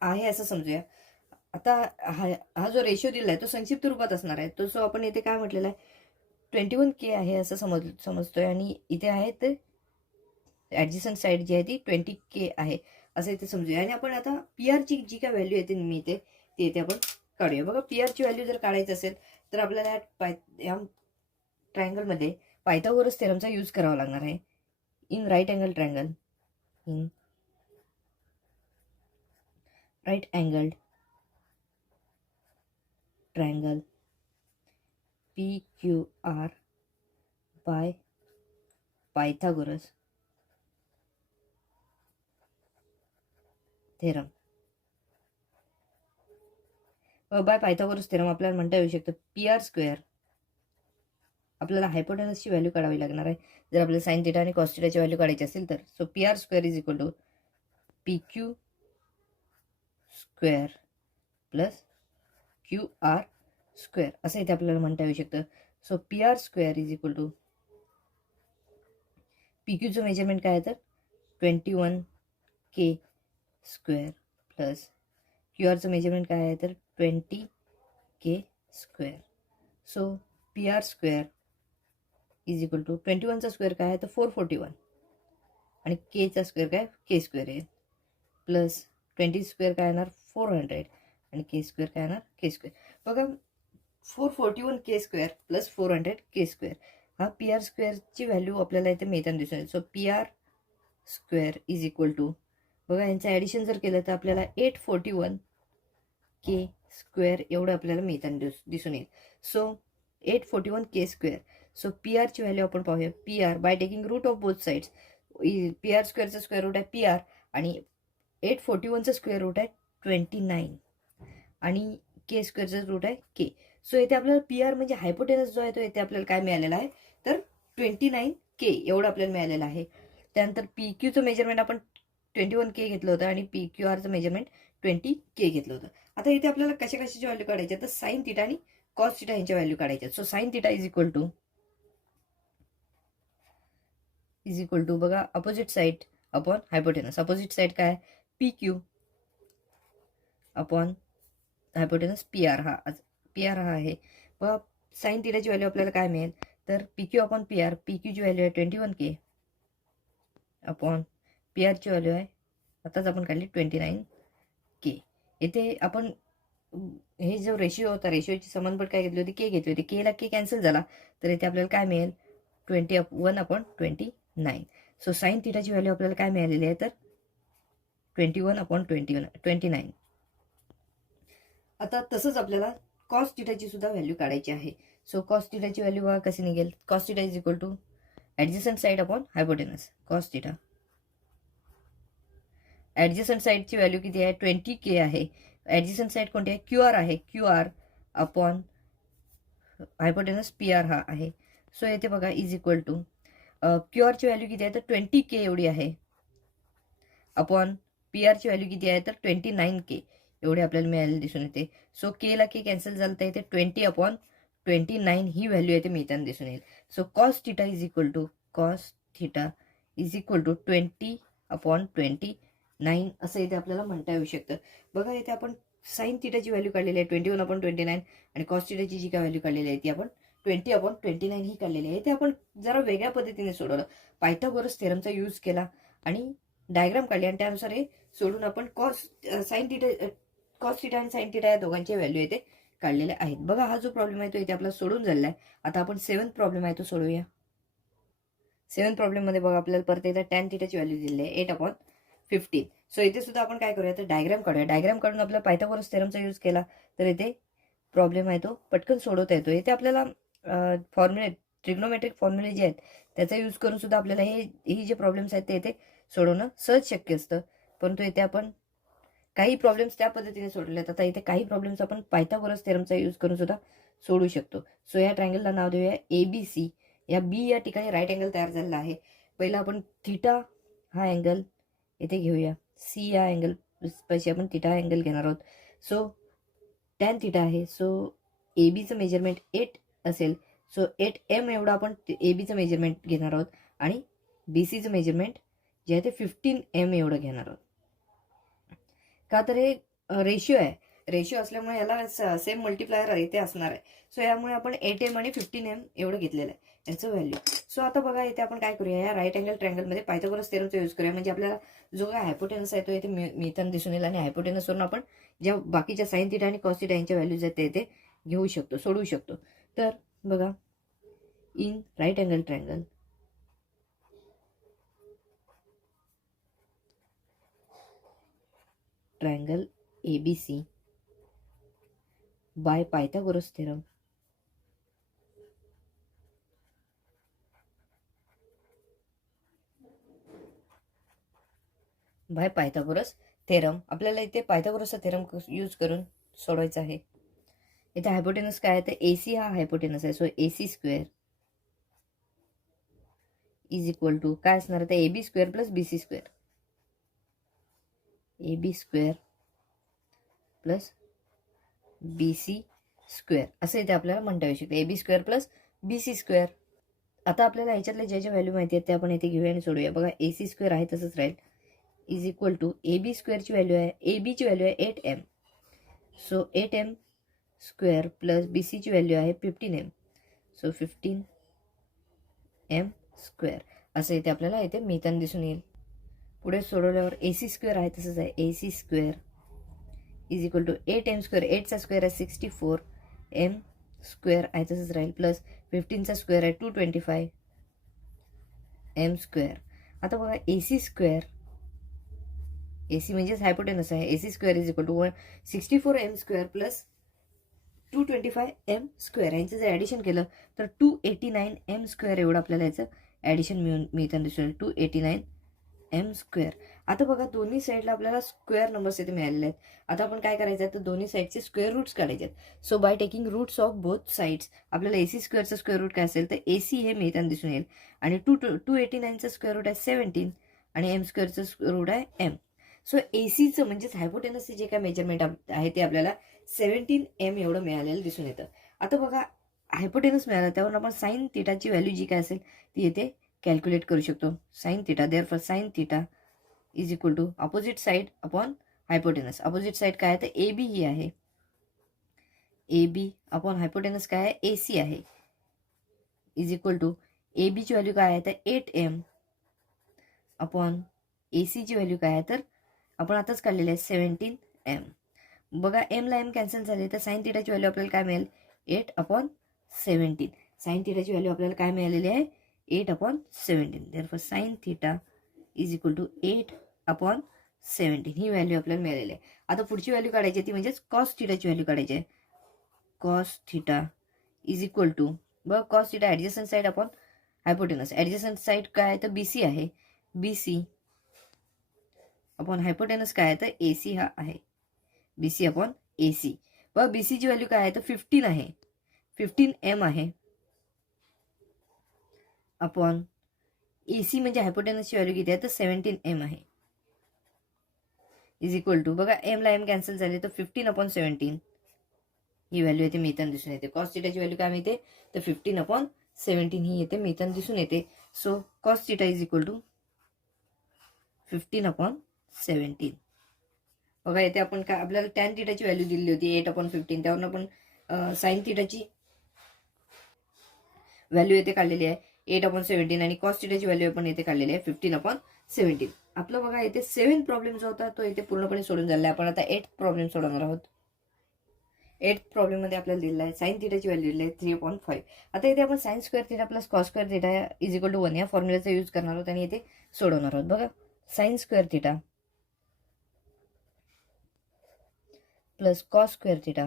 आहे असं समजूया. आता हा जो रेशो दिलाय तो संक्षिप्त रूपात असणार आहे. तो सो आपण इथे काय म्हटलेला आहे 21K आहे असं समजतोय, आणि इथे आहे ते ऍडजस्टंट साईड जी आहे ती 20K आहे असं इथे समजूया. आणि आपण आता PR ची जी काय व्हॅल्यू येते मी इथे ती इथे आपण काढूया. बघा, PR ची व्हॅल्यू जर काढायची असेल तर आपल्याला या ट्रायंगल मध्ये पायथागोरस थेरमचा यूज करावा लागणार आहे. In right angle triangle, in right angled triangle PQR by Pythagoras theorem. By Pythagoras theorem आपल्याला म्हणता येऊ शकतं PR स्क्वेअर. आपल्याला हायपोटेनसची व्हॅल्यू काढावी लागणार आहे जर आपल्याला साइन थिटा आणि कॉस थिटाची व्हॅल्यू काढायची असेल तर. So PR square is equal to PQ square plus QR square असं इथे आपल्याला म्हणता येऊ शकतं. So PR square is equal to PQचं मेजरमेंट काय आहे तर 21K स्क्वेअर प्लस QRचं मेजरमेंट काय आहे तर 20K square. So PR square is equal to 21चा स्क्वेअर काय आहे तर 441, आणि Kचा स्क्वेअर काय K स्क्वेअर आहे, प्लस 20 स्क्वेअर काय येणार 400, आणि K स्क्वेअर काय येणार K स्क्वेअर. बघा, 441K square plus 400K square हा PR स्क्वेअरची व्हॅल्यू आपल्याला इथे मिळताना दिसून येईल. So PR square is equal to, बघा यांचं ॲडिशन जर केलं तर आपल्याला 841K स्क्वेअर एवढं आपल्याला मिळताना दिसून येईल. So 841K square. So PR ची व्हॅल्यू आपण पाहूया. PR by taking root of both sides, PR स्क्वेअरचं स्क्वेअर रूट आहे PR, आणि 841चं स्क्वेअर रूट आहे 29, आणि K स्क्वेअरचं रूट आहे K. सो इथे आपल्याला PR म्हणजे हायपोटेनस जो आहे तो इथे आपल्याला काय मिळालेला आहे तर 29K एवढं आपल्याला मिळालेलं आहे. त्यानंतर PQचं मेजरमेंट आपण 21K घेतलं होतं, आणि PQRचं मेजरमेंट 20K घेतलं होतं. आता इथे आपल्याला कशाची व्हॅल्यू काढायची तर साइन थिटा आणि कॉस थिटा यांच्या व्हॅल्यू काढायच्या. So sine theta is equal to बघा opposite side upon hypotenuse. Opposite side काय PQ अपॉन हायपोटेनस PR हा आहे. व साइन थिटाची व्हॅल्यू आपल्याला काय मिळेल तर PQ अपॉन PR. PQ ची व्हॅल्यू आहे 21K अपॉन PR ची व्हॅल्यू आहे आताच आपण काढली 29K. इथे आपण हे जो रेशिओ होता रेशिओची समनपट काय घेतली होती K घेतली होती. K ला K कॅन्सल झाला तर इथे आपल्याला काय मिळेल 21/29. सो साइन थिटाची व्हॅल्यू आपल्याला काय मिळालेली आहे तर 21/29. आता तसंच आपल्याला कॉस थिटाची सुद्धा व्हॅल्यू काढायची आहे. सो कॉस थिटाची व्हॅल्यू बघा कशी निघेल. Cos theta is equal to adjacent side upon hypotenuse. Cos theta adjacent साइडची व्हॅल्यू किती आहे 20K आहे. ऍडजस्टंट साइड कोणती आहे QR आहे. QR अपॉन हायपोटेनस PR हा आहे. सो येथे बघा इज इक्वल टू QR ची व्हॅल्यू किती आहे तर 20K एवढी आहे अपॉन PR ची व्हॅल्यू किती आहे तर 29K एवढे आपल्याला मिळालेले दिसून येते. सो K ला K कॅन्सल झालं तर इथे 20/29 ही व्हॅल्यू येथे मिळताना दिसून येईल. So cos theta is equal to 20/29 असं इथे आपल्याला म्हणता येऊ शकतं. बघा इथे आपण साइन थिटाची व्हॅल्यू काढलेली आहे 21/29, आणि कॉस थिटाची जी काय व्हॅल्यू काढलेली आहे ती आपण 20/29 ही काढलेली आहे. ते आपण जरा वेगळ्या पद्धतीने सोडवलं. पायथागोरस थेरमचा यूज केला आणि डायग्राम काढली, आणि त्यानुसार हे सोडून आपण कॉस थिटा आणि साइन थिटा या दोघांच्या व्हॅल्यू इथे काढलेल्या आहेत. बघा हा जो प्रॉब्लेम आहे तो इथे आपला सोडून झालेला आहे. आता आपण 7th प्रॉब्लेम आहे तो सोडवूया. 7th प्रॉब्लेम मध्ये बघा आपल्याला परत एकदा टॅन थिटाची व्हॅल्यू दिलेली आहे 8/15. सो इथे सुद्धा आपण काय करूया तर डायग्राम काढूया. डायग्राम काढून आपल्याला पायथागोरस थेरमचा यूज केला तर इथे प्रॉब्लेम आहे तो पटकन सोडवता येतो. इथे आपल्याला फॉर्म्युले ट्रिग्नोमेट्रिक फॉर्म्युले जे आहेत त्याचा यूज करून सुद्धा आपल्याला ही जे प्रॉब्लेम्स आहेत ते इथे सोडवणं सहज शक्य असतं. परंतु इथे आपण काही प्रॉब्लेम्स त्या पद्धतीने सोडवले आहेत. आता इथे काही प्रॉब्लेम्स आपण पायथागोरस थेरमचा यूज करून सुद्धा सोडवू शकतो. सो या ट्रायंगलला नाव देऊया ABC. या बी या ठिकाणी राईट अँगल तयार झालेला आहे. पहिला आपण थिटा हा अँगल इथे घेऊया. सी या अँगल पैसे आपण थिटा अँगल घेणार आहोत. सो टॅन थिटा आहे. सो ABचं मेजरमेंट 8 असेल. सो 8M एवढं आपण ABचं मेजरमेंट घेणार आहोत आणि BCचं मेजरमेंट जे आहे ते 15M एवढं घेणार आहोत. का तर हे रेशिओ आहे. रेशिओ असल्यामुळे याला सेम मल्टिप्लायर इथे असणार आहे. सो यामुळे आपण 8M आणि 15M एवढं घेतलेलं आहे याचं व्हॅल्यू. सो आता बघा इथे आपण काय करूया, या राईट अँगल ट्रायंगलमध्ये पायथागोरस थेरमचा यूज करूया. म्हणजे आपल्याला जो काय हायपोटेनस आहे तो इथे मिळताना दिसून येईल आणि हायपोटेनसवरून आपण ज्या बाकीच्या साइन थिटा आणि कॉस थिटा यांच्या व्हॅल्यूज आहेत ते इथे घेऊ शकतो, सोडवू शकतो. तर बघा, in right angle triangle triangle ABC by Pythagoras theorem by Pythagoras theorem. आपल्याला इथे पायथागोरसचा थेरम यूज करून सोडवायचा आहे. इथे हायपोटेनस काय आहे तर AC हा हायपोटेनस आहे. So AC square is equal to काय असणार आहे तर AB square plus BC square. AB square plus BC square असं इथे आपल्याला म्हणता येऊ शकते. AB square plus BC square. आता आपल्याला ह्याच्यातले जे व्हॅल्यू माहिती आहेत ते आपण इथे घेऊया आणि सोडूया. बघा AC स्क्वेअर आहे तसंच राहील इज इक्वल टू AB स्क्वेअरची व्हॅल्यू आहे, AB ची व्हॅल्यू आहे 8M. So 8M square plus BC ची व्हॅल्यू आहे 15M. सो 15M स्क्वेअर असं इथे आपल्याला इथे मिळताना दिसून येईल. पुढे सोडवल्यावर AC स्क्वेअर आहे तसंच आहे. AC square is equal to 8M स्क्वेअर. 8चा स्क्वेअर आहे 64. M स्क्वेअर आहे तसंच राहील प्लस 15चा स्क्वेअर आहे 225 M स्क्वेअर. आता बघा AC स्क्वेअर, AC म्हणजेच हायपोटेनस आहे. AC square is equal to 64M square plus 225M square. यांचं जर ॲडिशन केलं तर 289M स्क्वेअर एवढं आपल्याला याचं ॲडिशन मिळताना दिसून येईल. 289M square. आता बघा दोन्ही साईडला आपल्याला स्क्वेअर नंबर्स इथे मिळालेले आहेत. आता आपण काय करायचं आहे तर दोन्ही साईडचे स्क्वेअर रूट्स काढायचे आहेत. So by taking roots of both sides आपल्याला AC स्क्वेअरचं स्क्वेअर रूट काय असेल तर AC हे मिळताना दिसून येईल आणि 289चं स्क्वेअर रूट आहे 17 आणि M स्क्वेअरचं रूट आहे M. सो ACचं म्हणजेच हायपोटेनसचे जे काय मेजरमेंट आहे ते आपल्याला 17M एवढं मिळालेलं दिसून येतं. आता बघा हायपोटेनस मिळाला त्यावरून आपण साइन थिटाची व्हॅल्यू जी काय असेल ती येथे कॅल्क्युलेट करू शकतो. Sine theta therefore sine theta is equal to opposite side upon hypotenuse. Opposite side काय आहे तर AB ही आहे. AB अपॉन हायपोटेनस काय आहे AC आहे इज इक्वल टू AB ची व्हॅल्यू काय आहे तर 8M अपॉन AC ची व्हॅल्यू काय आहे तर आपण आताच काढलेलं आहे 17M. बघा M ला M कॅन्सल झाले तर साइन थिटाची व्हॅल्यू आपल्याला काय मिळेल 8/17. साइन थिटाची व्हॅल्यू आपल्याला काय मिळालेली आहे 8/17. Therefore sine theta is equal to 8/17 ही व्हॅल्यू आपल्याला मिळालेली आहे. आता पुढची व्हॅल्यू काढायची ती म्हणजेच कॉस थिटाची व्हॅल्यू काढायची आहे. Cos theta is equal to बघा cos theta adjacent side upon hypotenuse. Adjacent side काय आहे तर BC आहे. BC अपॉन हायपोटेनस काय आहे तर AC हा आहे. BC upon AC. बघा BC ची व्हॅल्यू काय आहे तर 15 आहे. 15M आहे अपॉन AC म्हणजे हायपोटेनसची व्हॅल्यू किती आहे तर 17M आहे इज इक्वल टू बघा M ला M कॅन्सल झाले तर 15/17 ही व्हॅल्यू येथे मिळताना दिसून येते. कॉस थिटाची व्हॅल्यू काय मिळते तर 15/17 ही येथे मिळताना दिसून येते. So cos theta is equal to 15/17. बघा येथे आपण काय आपल्याला टॅन थिटाची व्हॅल्यू दिली होती 8/15. त्यावरून आपण साइन थिटाची व्हॅल्यू येथे काढलेली आहे 8/17 आणि कॉस थिटाची व्हॅल्यू आपण येथे काढलेली आहे 15/17. आपलं बघा येथे 7 प्रॉब्लेम जो होता तो इथे पूर्णपणे सोडून झाला आहे. आपण आता 8 प्रॉब्लेम सोडवणार आहोत. 8 प्रॉब्लेम मध्ये आपल्याला दिलेला आहे साइन थिटाची व्हॅल्यू दिली आहे 3/5. आता इथे आपण sine square theta plus cos square theta is equal to 1 या फॉर्म्युलाचा यूज करणार आहोत आणि इथे सोडवणार आहोत. बघा sine square theta plus cos square theta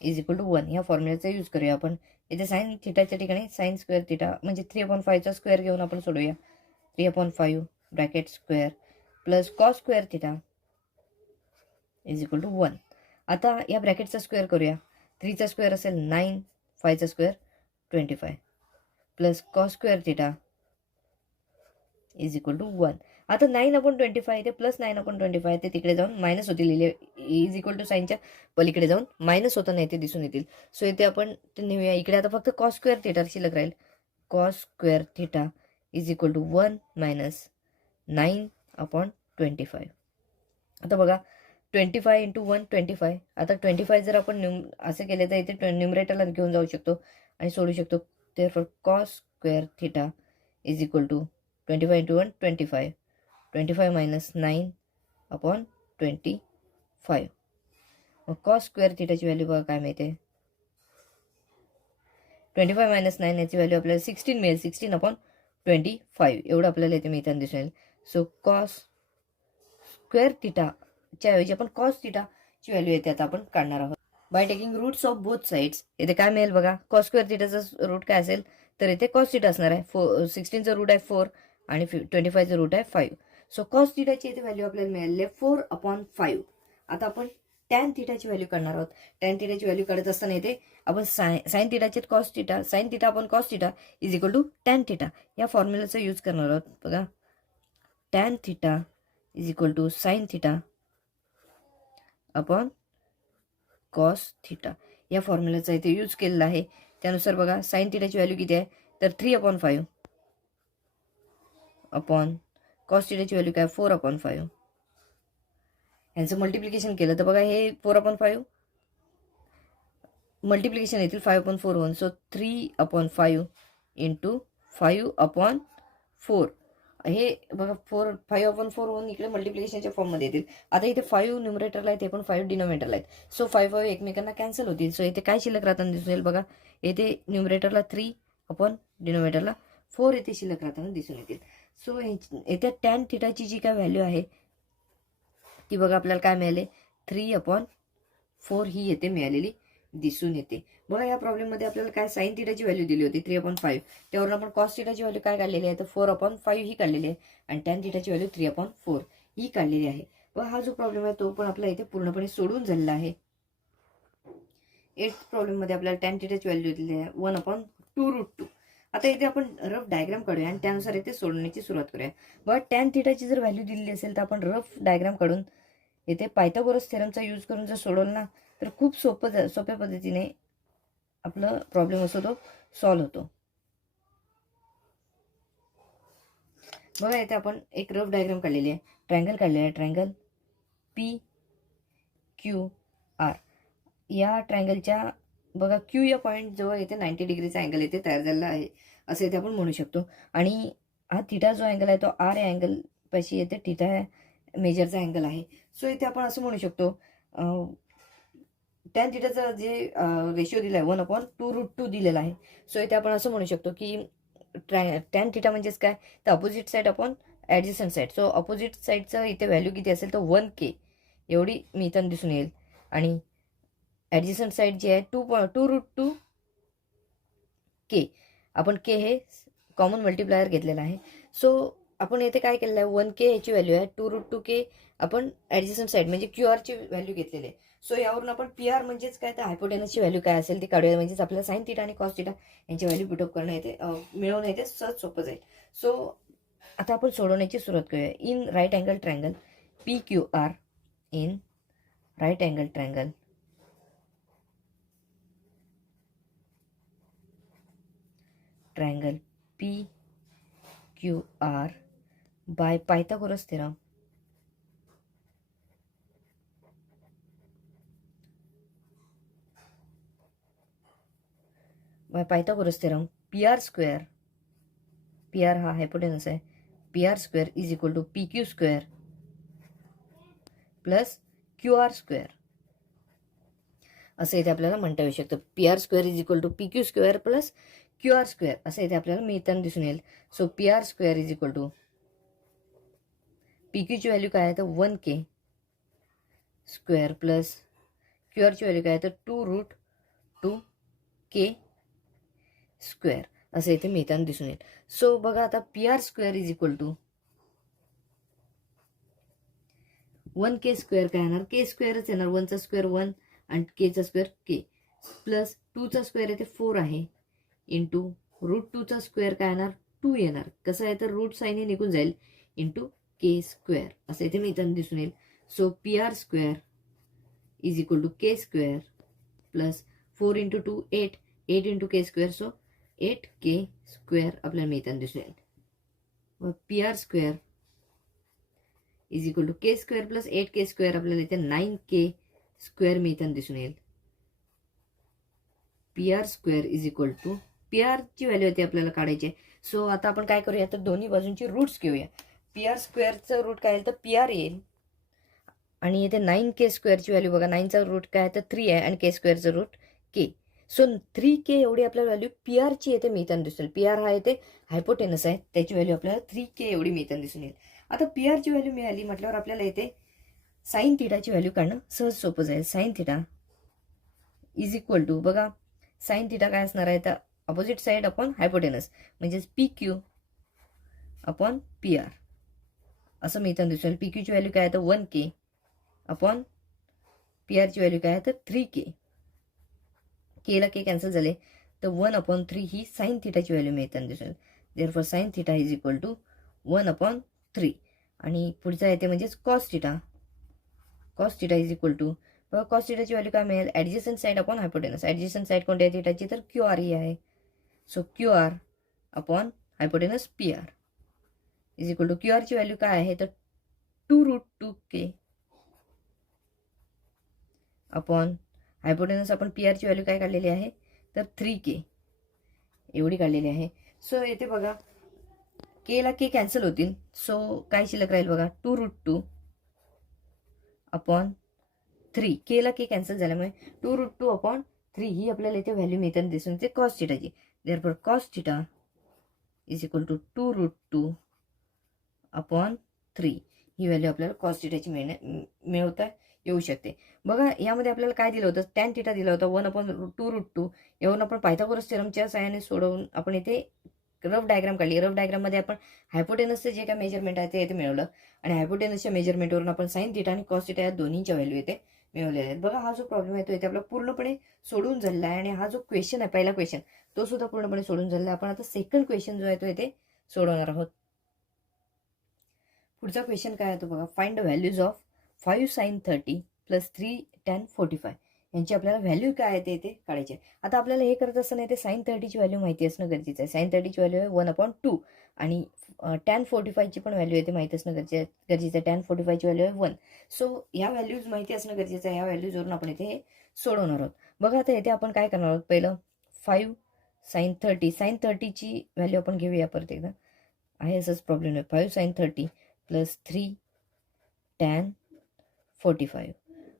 is equal to 1 या फॉर्म्युलाचा यूज करूया आपण. इथे साईन थिटाच्या ठिकाणी साईन स्क्वेअर थिटा म्हणजे 3/5चा स्क्वेअर घेऊन आपण सोडूया. 3/5 bracket square plus cos square theta is equal to 1. आता या ब्रॅकेटचा स्क्वेअर करूया. 3चा स्क्वेअर असेल 9, 5चा square 25 plus cos square theta is equal to 1. आता 9/25 ते प्लस 9/25 ते तिकडे जाऊन मायनस होतील. इज इक्वल टू साईनच्या पलीकडे जाऊन मायनस होताना इथे दिसून येतील. सो इथे आपण ते नेऊया इकडे. आता फक्त कॉस स्क्वेअर थिटा शिल्लक राहील. Cos square theta is equal to 1 minus 9/25. आता बघा 25 इंटू 1 25. आता 25 जर आपण असे केले तर इथे न्युमरेटरला घेऊन जाऊ शकतो आणि सोडू शकतो. Therefore cos square theta is equal to 25 into 1 25. 25 minus 9/25. मग कॉस स्क्वेअर थिटाची व्हॅल्यू बघा काय मिळते. 25 मायनस 9 याची व्हॅल्यू आपल्याला 16 मिळेल. 16/25 एवढं आपल्याला इथे मिळताना दिसून येईल. सो कॉस स्क्वेअर थिटाच्या ऐवजी आपण कॉस थिटाची व्हॅल्यू येते आता आपण काढणार आहोत. By taking roots of both sides. इथे काय मिळेल बघा. कॉस स्क्वेअर थिटाचा रूट काय असेल तर इथे कॉस थिटा असणार आहे. 16चं रूट आहे 4 आणि 25चं रूट आहे 5. सो कॉस थिटाची इथे व्हॅल्यू आपल्याला मिळाली 4/5. आता आपण टॅन थिटाची व्हॅल्यू काढणार आहोत. टॅन थिटाची व्हॅल्यू काढत असताना इथे आपण साइन थिटाचे cos theta sine theta upon cos theta is equal to tan theta या फॉर्म्युलाचा यूज करणार आहोत. बघा tan theta is equal to sine theta upon cos theta या फॉर्म्युलाचा इथे यूज केलेला आहे. त्यानुसार बघा साइन थिटाची व्हॅल्यू किती आहे तर 3/5 अपॉन कॉस थिटाची व्हॅल्यू काय 4/5. यांचं मल्टिप्लिकेशन केलं तर बघा हे 4/5 मल्टिप्लिकेशन येतील 5/4 होऊन. सो 3/5 इंटू 5/4 हे बघा 5/4 होऊन इकडे मल्टिप्लिकेशनच्या फॉर्ममध्ये येतील. आता इथे 5 न्युमरेटरला आहेत, हे पण 5 डिनोमिनेटरला आहेत. सो 5 एकमेकांना कॅन्सल होतील. सो इथे काय शिल्लक राहताना दिसून येईल बघा. येथे न्युमरेटरला 3 अपॉन डिनोमिनेटरला 4 येथे शिल्लक राहताना दिसून येतील. सो येथे टॅन थिटाची जी काय व्हॅल्यू आहे ती बघा आपल्याला काय मिळाले 3/4 ही येथे मिळालेली दिसून येते. बघा या प्रॉब्लेममध्ये आपल्याला काय साइन थिटाची व्हॅल्यू दिली होती 3/5. त्यावरून आपण कॉस थिटाची व्हॅल्यू काय काढलेली आहे तर 4/5 ही काढलेली आहे आणि टॅन थिटाची व्हॅल्यू 3/4 ही काढलेली आहे. व हा जो प्रॉब्लेम आहे तो पण आपला इथे पूर्णपणे सोडून झालेला आहे. 8th प्रॉब्लेममध्ये आपल्याला टॅन थिटाची व्हॅल्यू दिली आहे 1/2√2. आता इथे आपण रफ डायग्राम काढूया आणि त्यानुसार इथे सोडवण्याची सुरुवात करूया. बघा टॅन थिटाची जर व्हॅल्यू दिलेली असेल तर आपण रफ डायग्राम काढून इथे पायथागोरस थेरमचा यूज करून जर सोडवलं ना तर खूप सोप्या पद्धतीने आपला प्रॉब्लेम असतो तो सॉल्व्ह होतो. बघा इथे आपण एक रफ डायग्राम काढलेली आहे. ट्रायंगल काढलेला आहे. ट्रायंगल PQR या ट्रायंगलच्या बघा क्यू या पॉईंट जवळ इथे 90 डिग्रीचा अँगल इथे तयार झालेला आहे असे इथे आपण म्हणू शकतो. आणि हा थिटा जो अँगल आहे तो R या अँगल पाशी येथे थिटा मेजरचा अँगल आहे. सो इथे आपण असं म्हणू शकतो टॅन थिटाचा जे रेशिओ दिला आहे 1/2√2 दिलेला आहे. सो इथे आपण असं म्हणू शकतो की टॅन थिटा म्हणजेच काय तर opposite side upon adjacent side. So opposite साईडचं इथे व्हॅल्यू किती असेल तर 1K एवढी मिळताना दिसून येईल आणि ॲडजस्टंट साईड जी आहे 2√2K आपण K हे कॉमन मल्टिप्लायर घेतलेला आहे. सो आपण येथे काय केलेलं आहे 1K याची व्हॅल्यू आहे 2√2K आपण ॲडजस्टंट साईड म्हणजे QRची व्हॅल्यू घेतलेली आहे. सो यावरून आपण PR म्हणजेच काय तर हायपोटेनसची व्हॅल्यू काय असेल ती काढूया. म्हणजेच आपल्याला साइन थिटा आणि कॉस थिटा यांची व्हॅल्यू पुटअप करणं येते मिळवणं येते सहज सोपं जाईल. सो आता आपण सोडवण्याची सुरुवात करूया. In right angle triangle PQR in right angle triangle triangle PQR by Pythagoras theorem by Pythagoras theorem PR square PR हा हायपोटेनस आहे PR square is equal to PQ square plus QR square असं इथे आपल्याला म्हणता येऊ शकतं. PR square is equal to PQ square plus QR square असं इथे आपल्याला मिळताना दिसून येईल. So PR square is equal to PQची व्हॅल्यू काय आहे तर 1K स्क्वेअर प्लस QRची व्हॅल्यू काय आहे तर 2√2 के स्क्वेअर असं इथे मिळताना दिसून येईल. सो बघा आता PR square is equal to 1K square काय येणार, के स्क्वेअरच येणार. 1चा स्क्वेअर 1 आणि केचा स्क्वेअर के प्लस 2चा स्क्वेअर इथे 4 आहे इंटू √2चा स्क्वेअर काय येणार 2 येणार. कसं आहे तर रूट साईन हे निघून जाईल इंटू के स्क्वेअर असं इथे मिळताना दिसून येईल. So PR square is equal to K square plus 4 into 2 8 8 into K square. So 8K square आपल्याला मिळताना दिसून येईल. मग PR square is equal to K square plus 8K square आपल्याला इथे 9K स्क्वेअर मिळताना दिसून येईल. PR square is equal to PR ची व्हॅल्यू होती आपल्याला काढायची. सो आता आपण काय करूया तर दोन्ही बाजूंची रूट्स घेऊया. PR स्क्वेअरचं रूट काय येईल तर PR येईल आणि इथे 9K स्क्वेअरची व्हॅल्यू बघा. 9चा रूट काय आहे तर 3 आहे आणि के स्क्वेअरचं रूट के. सो 3K एवढी आपल्याला व्हॅल्यू PR ची येथे मिळताना दिसेल. PR हा येते हायपोटेनस आहे त्याची व्हॅल्यू आपल्याला 3K एवढी मिळताना दिसून येईल. आता PR ची व्हॅल्यू मिळाली म्हटल्यावर आपल्याला इथे साईन थिटाची व्हॅल्यू काढणं सहज सोपं जाईल. Sine theta is equal to बघा साईन थिटा काय असणार आहे तर अपोजिट साईड अपॉन हायपोटेनस म्हणजेच PQ अपॉन PR असं मिळताना दिसेल. PQ ची व्हॅल्यू काय आहे तर 1K अपॉन PR ची व्हॅल्यू काय आहे तर 3K. केला के कॅन्सल झाले तर 1/3 ही साईन थिटाची व्हॅल्यू मिळताना दिसेल. Therefore sine theta is equal to 1/3 आणि पुढचा येते म्हणजेच cos theta. Cos theta is equal to cos थिटाची व्हॅल्यू काय मिळेल adjacent side upon hypotenuse. Adjacent side कोणत्या आहे थिटाची तर QR ही आहे. So QR upon hypotenuse PR is equal to QR ची व्हॅल्यू काय आहे तर 2√2K अपॉन हायपोटेनस आपण PR ची व्हॅल्यू काय काढलेली आहे तर 3K एवढी काढलेली आहे. सो येथे बघा केला के कॅन्सल होतील. सो काय शिल्लक राहील बघा 2√2 अपॉन 3. केला के कॅन्सल झाल्यामुळे 2√2/3 ही आपल्याला इथे व्हॅल्यू मिळताना दिसून येते कॉस थिटाची. Therefore cos theta is equal to 2√2/3 ही व्हॅल्यू आपल्याला कॉस थिटाची मिळवता येऊ शकते. बघा यामध्ये आपल्याला काय दिलं होतं टॅन थिटा दिला होता 1/2√2. यावरून आपण पायथागोरस थेरमच्या सहाय्याने सोडवून आपण इथे रफ डायग्राम काढली. रफ डायग्राममध्ये आपण हायपोटेनसचे जे काय मेजरमेंट आहे ते इथे मिळवलं आणि हायपोटेनसच्या मेजरमेंटवरून आपण साईन थिटा आणि कॉस थिटा या दोन्हीच्या व्हॅल्यू इथे मिळवलेल्या आहेत. बघा हा जो प्रॉब्लेम आहे तो इथे आपला पूर्णपणे सोडून झालेला आहे आणि हा जो क्वेश्चन आहे पहिला क्वेश्चन तो सुद्धा पूर्णपणे सोडून झालेला आहे. आपण आता सेकंड क्वेश्चन जो आहे तो इथे सोडवणार आहोत. पुढचा क्वेश्चन काय आहे तो बघा. Find the values of 5 sin 30 plus 3 tan 45 यांची आपल्याला व्हॅल्यू काय आहे ते इथे काढायची आहे. आता आपल्याला हे करत असताना इथे साईन 30ची व्हॅल्यू माहिती असणं गरजेचं आहे. साईन 30ची व्हॅल्यू आहे 1/2 आणि tan 45ची पण व्हॅल्यू इथे माहिती असणं गरजेचं आहे. tan 45ची व्हॅल्यू आहे 1. सो या व्हॅल्यूज माहिती असणं गरजेचं आहे. या व्हॅल्यूजवरून आपण इथे हे सोडवणार आहोत. बघा आता इथे आपण काय करणार आहोत. पहिलं 5 sin 30 साईन 30ची व्हॅल्यू आपण घेऊया परत एकदा. आहे असंच प्रॉब्लेम आहे. 5 sin 30 प्लस 3 tan 45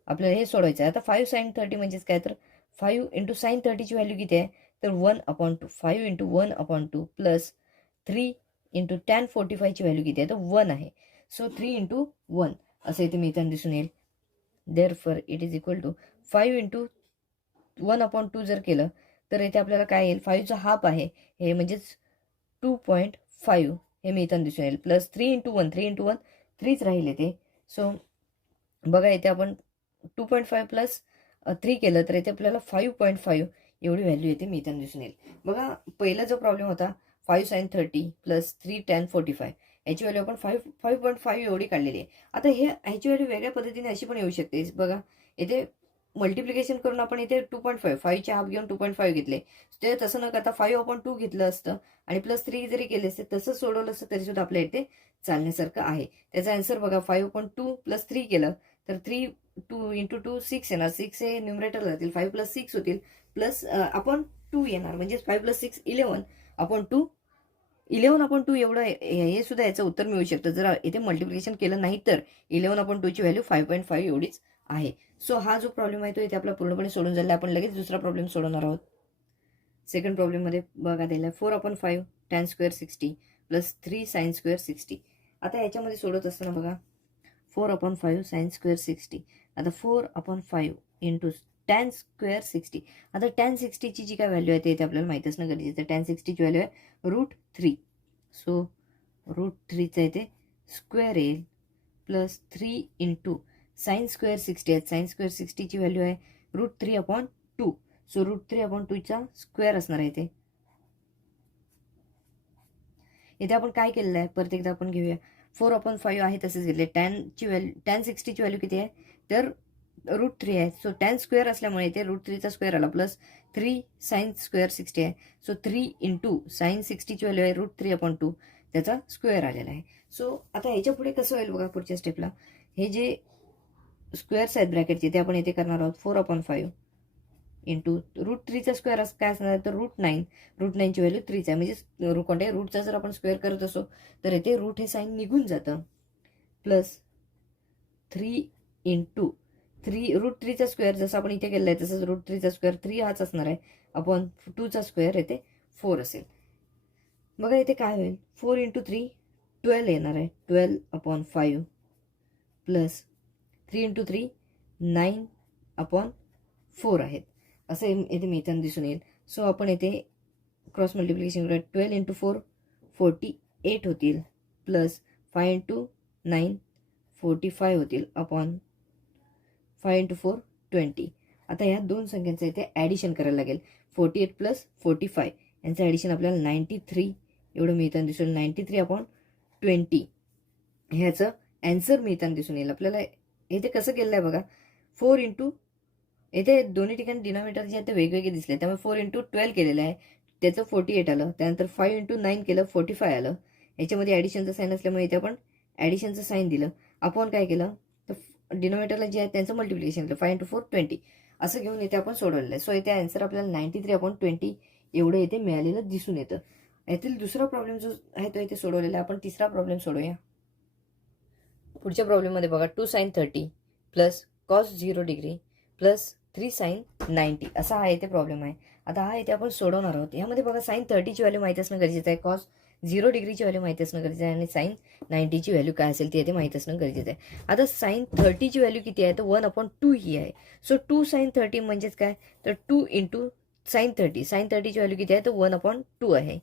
आपल्याला हे सोडवायचं आहे. आता 5 sin 30 म्हणजेच काय तर 5 इंटू साईन 30ची व्हॅल्यू किती आहे तर 1/2. 5 इंटू 1/2 प्लस 3 इंटू tan 45ची व्हॅल्यू किती आहे तर 1 आहे. सो 3 इंटू 1 असं इथे मिळताना दिसून येईल. Therefore it is equal to 5 into 1/2 जर केलं तर इथे आपल्याला काय येईल 5चा हाफ आहे हे म्हणजेच 2.5 हे मिळताना दिसून येईल. प्लस 3 इंटू 1 3च राहील इथे. सो बघा इथे आपण 2.5 प्लस 3 केलं तर इथे आपल्याला 5.5 एवढी व्हॅल्यू इथे मिळताना दिसून येईल. बघा पहिला जो प्रॉब्लेम होता 5 sin 30 प्लस 3 tan 45 याची व्हॅल्यू आपण 5.5 एवढी काढलेली आहे. आता ह्याची व्हॅल्यू वेगळ्या पद्धतीने अशी पण येऊ शकते. बघा इथे मल्टिप्लिकेशन करून आपण इथे 2.5 5चे हाफ घेऊन 2.5 घेतले. ते तसं न करता 5/2 घेतलं असतं आणि प्लस 3 जरी केले असते तसं सोडवलं असतं तरी सुद्धा आपल्या इथे चालण्यासारखं आहे. त्याचा आन्सर बघा 5/2 प्लस 3 केलं तर 3 2 इंटू 2 6 येणार. 6 हे न्यूमरेटर जातील 5 प्लस 6 होतील प्लस अपॉन 2 येणार म्हणजे 5 प्लस 6 11/2 11/2 एवढं हे सुद्धा याचं उत्तर मिळू शकतं. जर इथे मल्टिप्लिकेशन केलं नाही तर 11/2 ची व्हॅल्यू 5.5 एवढीच आहे. सो हा जो प्रॉब्लेम आहे तो इथे आपला पूर्णपणे सोडून झाला. आपण लगेच दुसरा प्रॉब्लेम सोडवणार आहोत. सेकंड प्रॉब्लेममध्ये बघा दिला 4/5 tan square 60 plus 3 sin square 60. आता याच्यामध्ये सोडत असताना बघा 4/5 sin स्क्वेअर 60. आता 4/5 इंटू टॅन स्क्वेअर 60. आता टॅन 60ची जी काय व्हॅल्यू आहे ते आपल्याला माहीत असणं गरजेचं आहे. टॅन 60ची व्हॅल्यू आहे √3. सो √3चा इथे स्क्वेअर येईल प्लस 3 इंटू साइन स्क्वेअर 60 आहे. साइन स्क्वेअर 60ची व्हॅल्यू आहे √3/2. सो √3/2चा स्क्वेअर असणार आहे इथे. इथे आपण काय केलेलं आहे परत एकदा आपण घेऊया. 4/5 आहे तसेच घेतले. टॅन 60ची व्हॅल्यू किती आहे तर √3 आहे. सो टॅन स्क्वेअर असल्यामुळे इथे √3चा स्क्वेअर आला प्लस 3 साइन स्क्वेअर 60 आहे. सो 3 इंटू साइन 60ची व्हॅल्यू आहे √3/2 त्याचा स्क्वेअर आलेला आहे. सो आता ह्याच्या पुढे कसं होईल बघा पुढच्या स्टेपला. हे जे स्क्वेअर्स आहेत ब्रॅकेटचे ते आपण इथे करणार आहोत 4/5 इंटू √3चा स्क्वेअर काय असणार आहे तर √9. √9ची व्हॅल्यू 3 आहे. म्हणजे कोणत्याही रूटचा जर आपण स्क्वेअर करत असो तर इथे रूट हे साईन निघून जातं. प्लस 3 इंटू √3चा स्क्वेअर जसं आपण इथे केलं आहे तसंच √3चा स्क्वेअर 3 हाच असणार आहे अपॉन 2चा स्क्वेअर इथे 4 असेल. बघा इथे काय होईल 4 इंटू 3 12 येणार आहे. 12/5 प्लस 3 इंटू 3 9/4 आहेत असं इथे मिळताना दिसून येईल. सो आपण इथे क्रॉस मल्टिप्लिकेशन करूया. 12 इंटू 4 48 होतील प्लस 5 इंटू 9 45 होतील अपॉन 5 इंटू 4 20. आता ह्या दोन संख्यांचं इथे ॲडिशन करायला लागेल. 48 प्लस 45 यांचं ॲडिशन आपल्याला 93 एवढं मिळताना दिसून 93/20 ह्याचं ॲन्सर मिळताना दिसून येईल आपल्याला. इथे कसं केलेलं आहे बघा 4 इंटू इथे दोन्ही ठिकाणी डिनॉमिनेटर जे आहे ते वेगवेगळे दिसले त्यामुळे 4 इंटू 12 केलेलं आहे त्याचं 48 आलं. त्यानंतर 5 इंटू 9 केलं 45 आलं. याच्यामध्ये ॲडिशनचं साईन असल्यामुळे इथे आपण ॲडिशनचं साईन दिलं. आपण काय केलं तर डिनॉमिनेटरला जे आहे त्यांचं मल्टिप्लिकेशन केलं 5 इंटू 4 20 असं घेऊन इथे आपण सोडवलेलं आहे. सो इथे आन्सर आपल्याला 93/20 एवढं इथे मिळालेलं दिसून येतं. यातील दुसरा प्रॉब्लेम जो आहे तो इथे सोडवलेला आहे. आपण तिसरा प्रॉब्लेम सोडूया. पुढच्या प्रॉब्लेममध्ये बघा 2 sin 30 plus cos 0 degree plus 3 sin 90 असा हा इथे प्रॉब्लेम आहे. आता हा इथे आपण सोडवणार आहोत. यामध्ये बघा sin 30ची व्हॅल्यू माहिती असणं गरजेचं आहे. cos 0 डिग्रीची व्हॅल्यू माहिती असणं गरजेचं आहे आणि sin 90ची व्हॅल्यू काय असेल ती इथे माहिती असणं गरजेचं आहे. आता sin 30ची व्हॅल्यू किती आहे तर 1/2 ही आहे. सो 2 sin 30 म्हणजेच काय तर 2 इंटू sin 30. sin 30ची व्हॅल्यू किती आहे तर 1/2 आहे.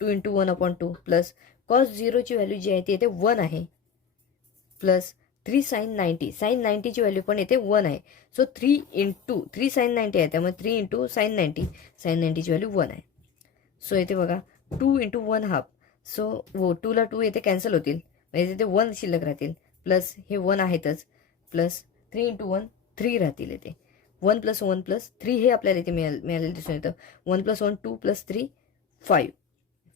2 इंटू 1/2 प्लस cos 0ची व्हॅल्यू जी आहे ती इथे 1 आहे प्लस 3 sin 90. sin 90ची व्हॅल्यू पण येते 1 आहे. सो 3 इंटू 3 sin 90 आहे त्यामुळे 3 इंटू sin 90. sin 90ची व्हॅल्यू 1 आहे. सो इथे बघा 2 इंटू 1/2. सो 2 ला 2 येथे कॅन्सल होतील म्हणजे इथे 1 शिल्लक राहतील प्लस हे 1 आहेतच प्लस 3 इंटू 1 3 राहतील. इथे 1 प्लस 1 प्लस 3 हे आपल्याला इथे मिळालेलं दिसून येतं. 1 प्लस 1 2 प्लस 3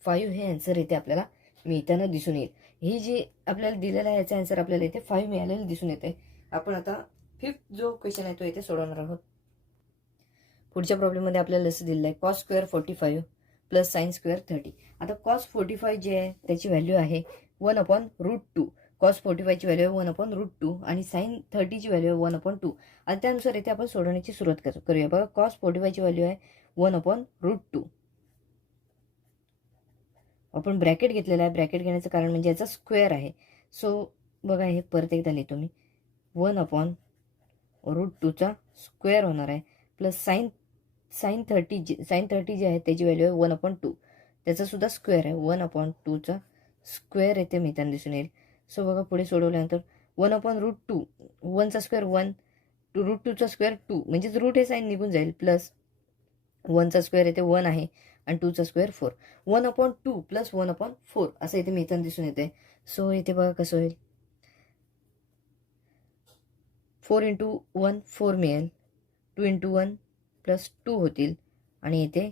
5 हे आन्सर इथे आपल्याला मिळताना दिसून येईल. ही जी आपल्याला दिलेला आहे याचा आन्सर आपल्याला इथे 5 मिळालेलं दिसून येते. आपण आता 5th जो क्वेश्चन आहे तो इथे सोडवणार आहोत. पुढच्या प्रॉब्लेममध्ये आपल्याला असं दिलेलं आहे cos square 45 plus sine square 30. आता cos 45 जे आहे त्याची व्हॅल्यू आहे 1/√2. cos 45ची व्हॅल्यू आहे 1/√2 आणि साइन 30ची व्हॅल्यू आहे 1/2. आणि त्यानुसार इथे आपण सोडवण्याची सुरुवात करूया. बघा cos 45ची व्हॅल्यू आहे 1/√2. आपण ब्रॅकेट घेतलेला आहे. ब्रॅकेट घेण्याचं कारण म्हणजे याचा स्क्वेअर आहे. सो बघा हे परत एकदा लिहितो मी 1/√2चा स्क्वेअर होणार आहे प्लस साइन 30 जे आहे त्याची व्हॅल्यू आहे 1/2 त्याचा सुद्धा स्क्वेअर आहे 1/2चा स्क्वेअर येथे मिळताना दिसून येईल. सो बघा पुढे सोडवल्यानंतर 1/√2 1चा स्क्वेअर 1 √2चा स्क्वेअर 2 म्हणजेच रूट हे साईन निघून जाईल प्लस 1चा स्क्वेअर येथे 1 आहे आणि 2चा स्क्वेअर 4. 1/2 प्लस 1/4 असं इथे मिळताना दिसून येते. सो इथे बघा कसं होईल 4 इंटू 1 4 मिळेल 2 इंटू 1 प्लस 2 होतील आणि इथे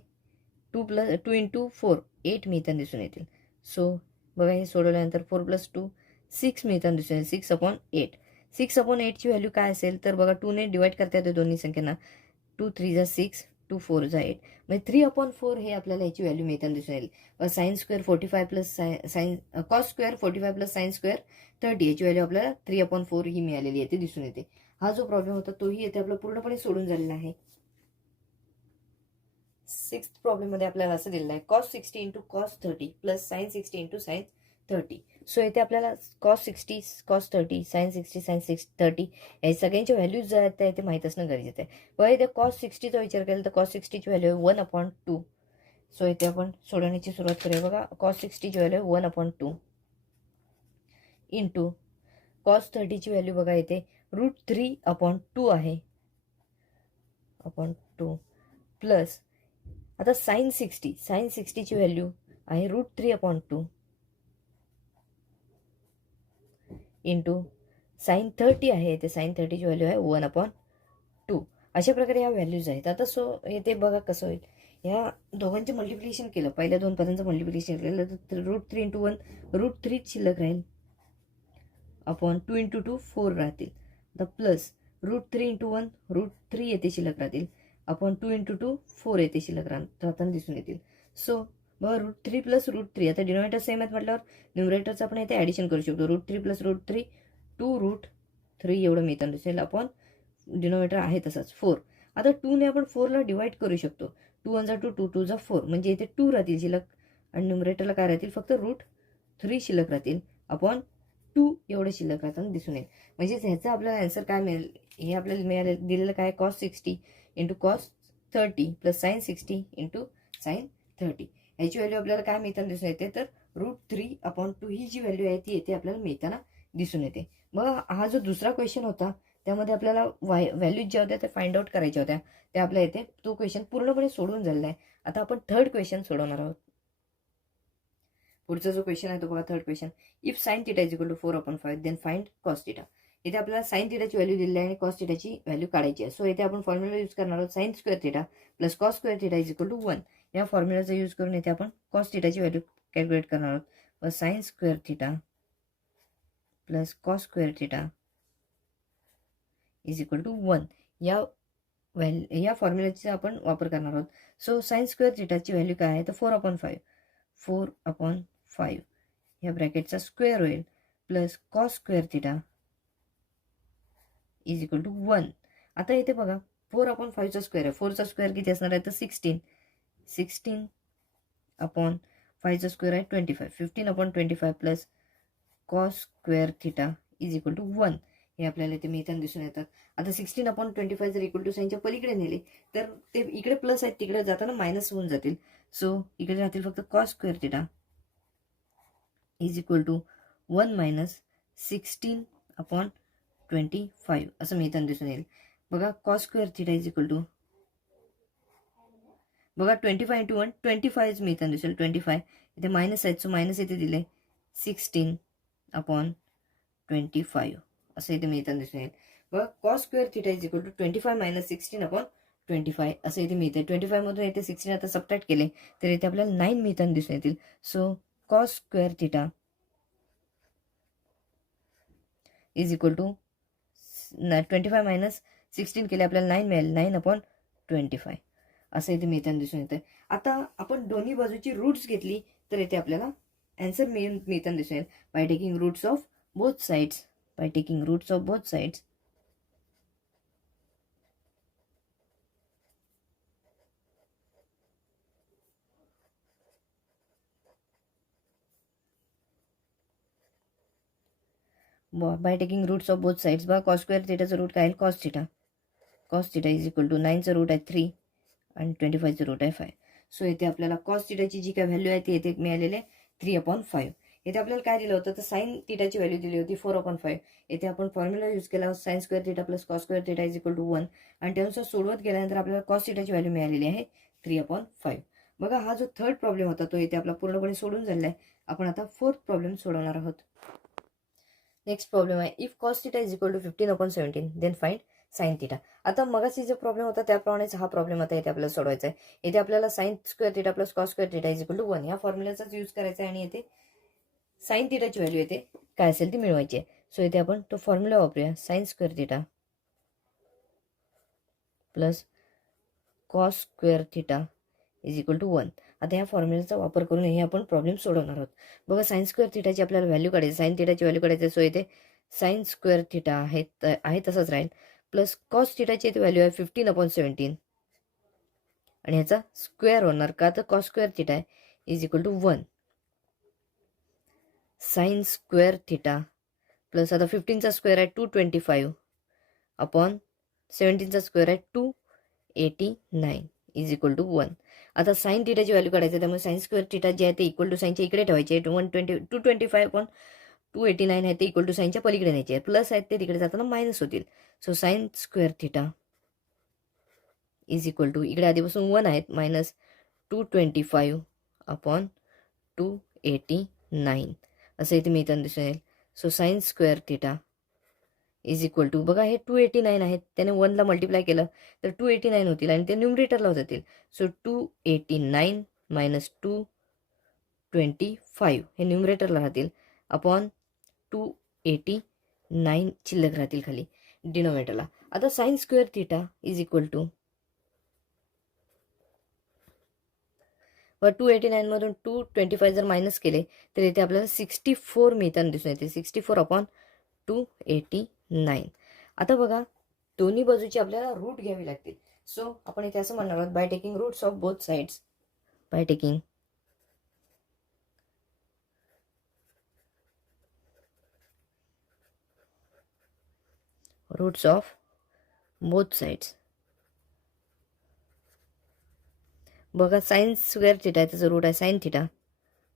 2 इंटू 4 8 मिळताना दिसून येतील. सो बघा हे सोडवल्यानंतर 4 प्लस 2 6 मिळताना दिसून येईल 6/8. 6/8ची व्हॅल्यू काय असेल तर बघा 2ने डिवाइड करता येते दोन्ही संख्यांना 2 3 जा 6 2 4 जा 8 म्हणजे 3/4 हे आपल्याला याची व्हॅल्यू मिळताना दिसून येईल. Sine square 45 plus cos square 45 plus sine square 30 याची व्हॅल्यू आपल्याला 3/4 ही मिळालेली येते दिसून येते. हा जो प्रॉब्लेम होता तोही येथे आपला पूर्णपणे सोडून झालेला आहे. 6th प्रॉब्लेम मध्ये आपल्याला असं दिलेलं आहे cos 60 into cos 30 plus sine 60 into sine 30. So इथे आपल्याला कॉस 60 कॉस 30 साइन 60 साइन 30 या सगळ्यांच्या व्हॅल्यूज ज्या आहेत त्या इथे माहीत असणं गरजेचं आहे. बघा इथे कॉस 60चा विचार केला तर कॉस 60ची व्हॅल्यू आहे 1/2. सो इथे आपण सोडवण्याची सुरुवात करूया. बघा कॉस 60ची व्हॅल्यू आहे 1/2 इंटू कॉस 30ची व्हॅल्यू बघा इथे √3/2 आहे अपॉन 2 प्लस आता साइन 60ची व्हॅल्यू आहे √3/2 इंटू साइन 30 आहे इथे साइन 30ची व्हॅल्यू आहे 1/2. अशा प्रकारे ह्या व्हॅल्यूज आहेत. आता सो इथे बघा कसं होईल. ह्या दोघांचे मल्टिप्लिकेशन केलं पहिल्या दोन पदांचं मल्टिप्लिकेशन केलं तर √3 × 1 √3 शिल्लक राहील अपॉन 2 × 2 4 राहतील. आता प्लस √3 × 1 √3 येथे शिल्लक राहतील अपॉन 2 × 2 4 येथे शिल्लक राहताना दिसून येतील. सो बघा √3 + √3 आता डिनोमिनेटर सेम आहेत म्हटल्यावर न्यूमरेटरचं आपण इथे ॲडिशन करू शकतो. √3 + √3 2√3 एवढं मिळताना दिसेल अपॉन डिनोमिनेटर आहे तसाच 4. आता 2ने आपण 4ला डिवाइड करू शकतो. 2 × 1 2 2 × 4 म्हणजे इथे 2 राहतील शिल्लक आणि न्यूमरेटरला काय राहतील फक्त √3 शिल्लक राहतील अपॉन 2 एवढे शिल्लक राहताना दिसून येईल. म्हणजेच ह्याचा आपल्याला आन्सर काय मिळेल हे आपल्याला मिळालं दिलेलं काय cos 60 × cos 30 plus sine 60 × sine 30 ह्याची व्हॅल्यू आपल्याला काय मिळताना दिसून येते तर √3/2 ही जी व्हॅल्यू आहे ती येथे आपल्याला मिळताना दिसून येते. मग हा जो दुसरा क्वेश्चन होता त्यामध्ये आपल्याला व्हॅल्यूज ज्या होत्या त्या फाइंड आउट करायच्या होत्या त्या आपल्या इथे तो क्वेश्चन पूर्णपणे सोडून झालेला आहे. आता आपण थर्ड क्वेश्चन सोडवणार आहोत. पुढचा जो क्वेश्चन आहे तो बघा third question. If sine theta is equal to 4/5 then find cos theta. इथे आपल्याला साइन थिटाची व्हॅल्यू दिलेली आहे आणि कॉस थिटाची व्हॅल्यू काढायची आहे. सो इथे आपण फॉर्म्युला यूज करणार आहोत sine square theta plus cos square theta is equal to 1. या फॉर्म्युलाचा यूज करून इथे आपण कॉस थिटाची व्हॅल्यू कॅल्क्युलेट करणार आहोत. व sine square theta plus cos square theta is equal to 1 या फॉर्म्युलाचा आपण वापर करणार आहोत. सो साइन स्क्वेअर थिटाची व्हॅल्यू काय आहे तर 4/5 4/5 या ब्रॅकेटचा स्क्वेअर होईल plus cos square theta is equal to 1. आता इथे बघा 4/5चा स्क्वेअर आहे. 4चा स्क्वेअर किती असणार आहे तर 16/5चा स्क्वेअर आहे 25 15/25 plus cos square theta is equal to 1 हे आपल्याला इथे मिळताना दिसून येतात. आता 16/25 जर इक्वल टू साईनच्या पलीकडे नेले तर ते इकडे प्लस आहेत तिकडे जाताना मायनस होऊन जातील. सो इकडे राहतील फक्त cos square theta is equal to 1 - 16/25 असं मिळताना दिसून येईल. बघा cos square theta is equal to बघा 25 × 1 25 मिळताना दिसेल 25 इथे मायनस आहेत सो मायनस इथे दिले 16/25 असं इथे मिळताना दिसून येईल. बघा cos square theta is equal to 25 - 16/25 असं इथे मिळते. 25 मधून इथे 16 आता सबट्रॅक्ट केले तर इथे आपल्याला 9 मिळताना दिसून येतील. So cos square theta is equal to 25 - 16 केले आपल्याला 9 मिळेल 9/25 असं इथे मिळताना दिसून येतं. आता आपण दोन्ही बाजूची रूट्स घेतली तर इथे आपल्याला आन्सर मिळताना दिसून येईल by taking roots of both sides. By taking roots of both sides by taking roots of both sides बघा कॉस स्क्वेअर थिटाचं रूट काय आहे cos theta. Cos theta is equal to 9चं रूट आहे 3 आणि 25चं रूट आहे 5. सो इथे आपल्याला कॉस थिटाची जी काय व्हॅल्यू आहे ती इथे मिळालेली 3/5. इथे आपल्याला काय दिलं होतं तर साइन थिटाची व्हॅल्यू दिली होती 4/5. इथे आपण फॉर्म्युला यूज केला sine square theta plus cos square theta is equal to 1 आणि त्यानुसार सोडवत गेल्यानंतर आपल्याला कॉस थिटाची व्हॅल्यू मिळालेली आहे 3/5. बघा हा जो थर्ड प्रॉब्लेम होता तो इथे आपला पूर्णपणे सोडून झालेला आहे. आपण आता फोर्थ प्रॉब्लेम सोडवणार आहोत. नेक्स्ट प्रॉब्लेम आहे if cos theta is equal to 15/17 then find sine theta. आता मगाशी जो प्रॉब्लेम होता त्याप्रमाणेच हा प्रॉब्लेम आता इथे आपल्याला सोडवायचा आहे. इथे आपल्याला sine square theta plus cos square theta is equal to 1 या फॉर्म्युलाचाच यूज करायचा आहे आणि इथे साइन थिटाची व्हॅल्यू येते काय असेल ती मिळवायची आहे. सो इथे आपण तो फॉर्म्युला वापरूया sine square theta plus cos square theta is equal to 1. आता या फॉर्म्युलाचा वापर करून हे आपण प्रॉब्लेम सोडवणार आहोत. बघा साइन स्क्वेअर थिटाची आपल्याला व्हॅल्यू काढायची साइन थिटाची व्हॅल्यू काढायची. सो इथे साइन स्क्वेअर थिटा आहे तसंच राहील प्लस कॉस थिटाची इथे व्हॅल्यू आहे 15/17 आणि ह्याचा स्क्वेअर होणार का तर cos square theta is equal to 1 sine square theta plus आता 15चा स्क्वेअर आहे 225 अपॉन 17चा स्क्वेअर आहे 289 इज इक्वल टू 1. आता साईन थिटाची व्हॅल्यू काढायचं, त्यामुळे साईन स्क्वेअर थिटा जे आहे ते इक्वल टू साईनच्या इकडे ठेवायचे. 225 अपॉन 289 आहे ते इक्वल टू साईनच्या पलीकडे न्यायचे आहे. प्लस आहेत ते तिकडे जाताना मायनस होतील. So sine square theta is equal to इकडे आधीपासून 1 आहेत मायनस 225 अपॉन 289 असं इथे मिळताना दिसून येईल. So sine square theta is equal to बघा हे 289 आहेत, त्याने 1ला मल्टिप्लाय केलं तर 289 होतील आणि ते न्यूमरेटरला जातील. सो 289 मायनस 225 हे न्यूमरेटरला राहतील अपॉन 289 शिल्लक राहतील खाली डिनोमिनेटरला. आता sine square theta is equal to 289 मधून 225 जर मायनस केले तर इथे आपल्याला 64 मिळताना दिसून येते. 64 अपॉन 289. आता बघा दोन्ही बाजूची आपल्याला रूट घ्यावी लागतील. सो आपण इथे असं म्हणणार आहोत, by taking roots of both sides, by taking roots of both sides. बघा साईन स्क्वेअर थिटा आहे, त्याचं रूट आहे sine theta.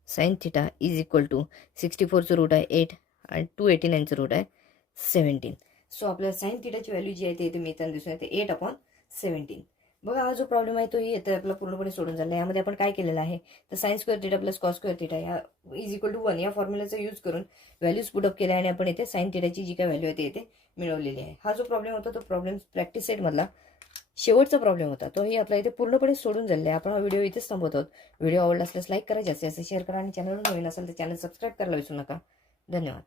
Sine theta is equal to 64चं रूट आहे 8 आणि 289चं रूट आहे 17. सो आपल्याला साईन थिटाची व्हॅल्यू जी आहे ते इथे मिळताना दिसून येते 8 अपॉन 17. बघा हा जो प्रॉब्लेम आहे तो येतो आपला पूर्णपणे सोडून झाला. यामध्ये आपण काय केलेलं आहे तर sine square theta plus cos square theta या इज इक्वल टू 1 या फॉर्म्युलाचा यूज करून व्हॅल्यूज पुटअप केल्या आणि आपण इथे साईन थिटाची जी काय व्हॅल्यू आहे ते इथे मिळवलेली आहे. हा जो प्रॉब्लेम होता तो प्रॉब्लेम प्रॅक्टिस सेटमधला शेवटचा प्रॉब्लेम होता, तोही आपला इथे पूर्णपणे सोडून झालेला आहे. आपण हा व्हिडिओ इथेच थांबवत आहोत. व्हिडिओ आवडला असल्यास लाईक करा, जास्तीत जास्त शेअर करा आणि चॅनलवर नवीन असेल तर चॅनल सबस्क्राईब करायला विसरू नका. धन्यवाद.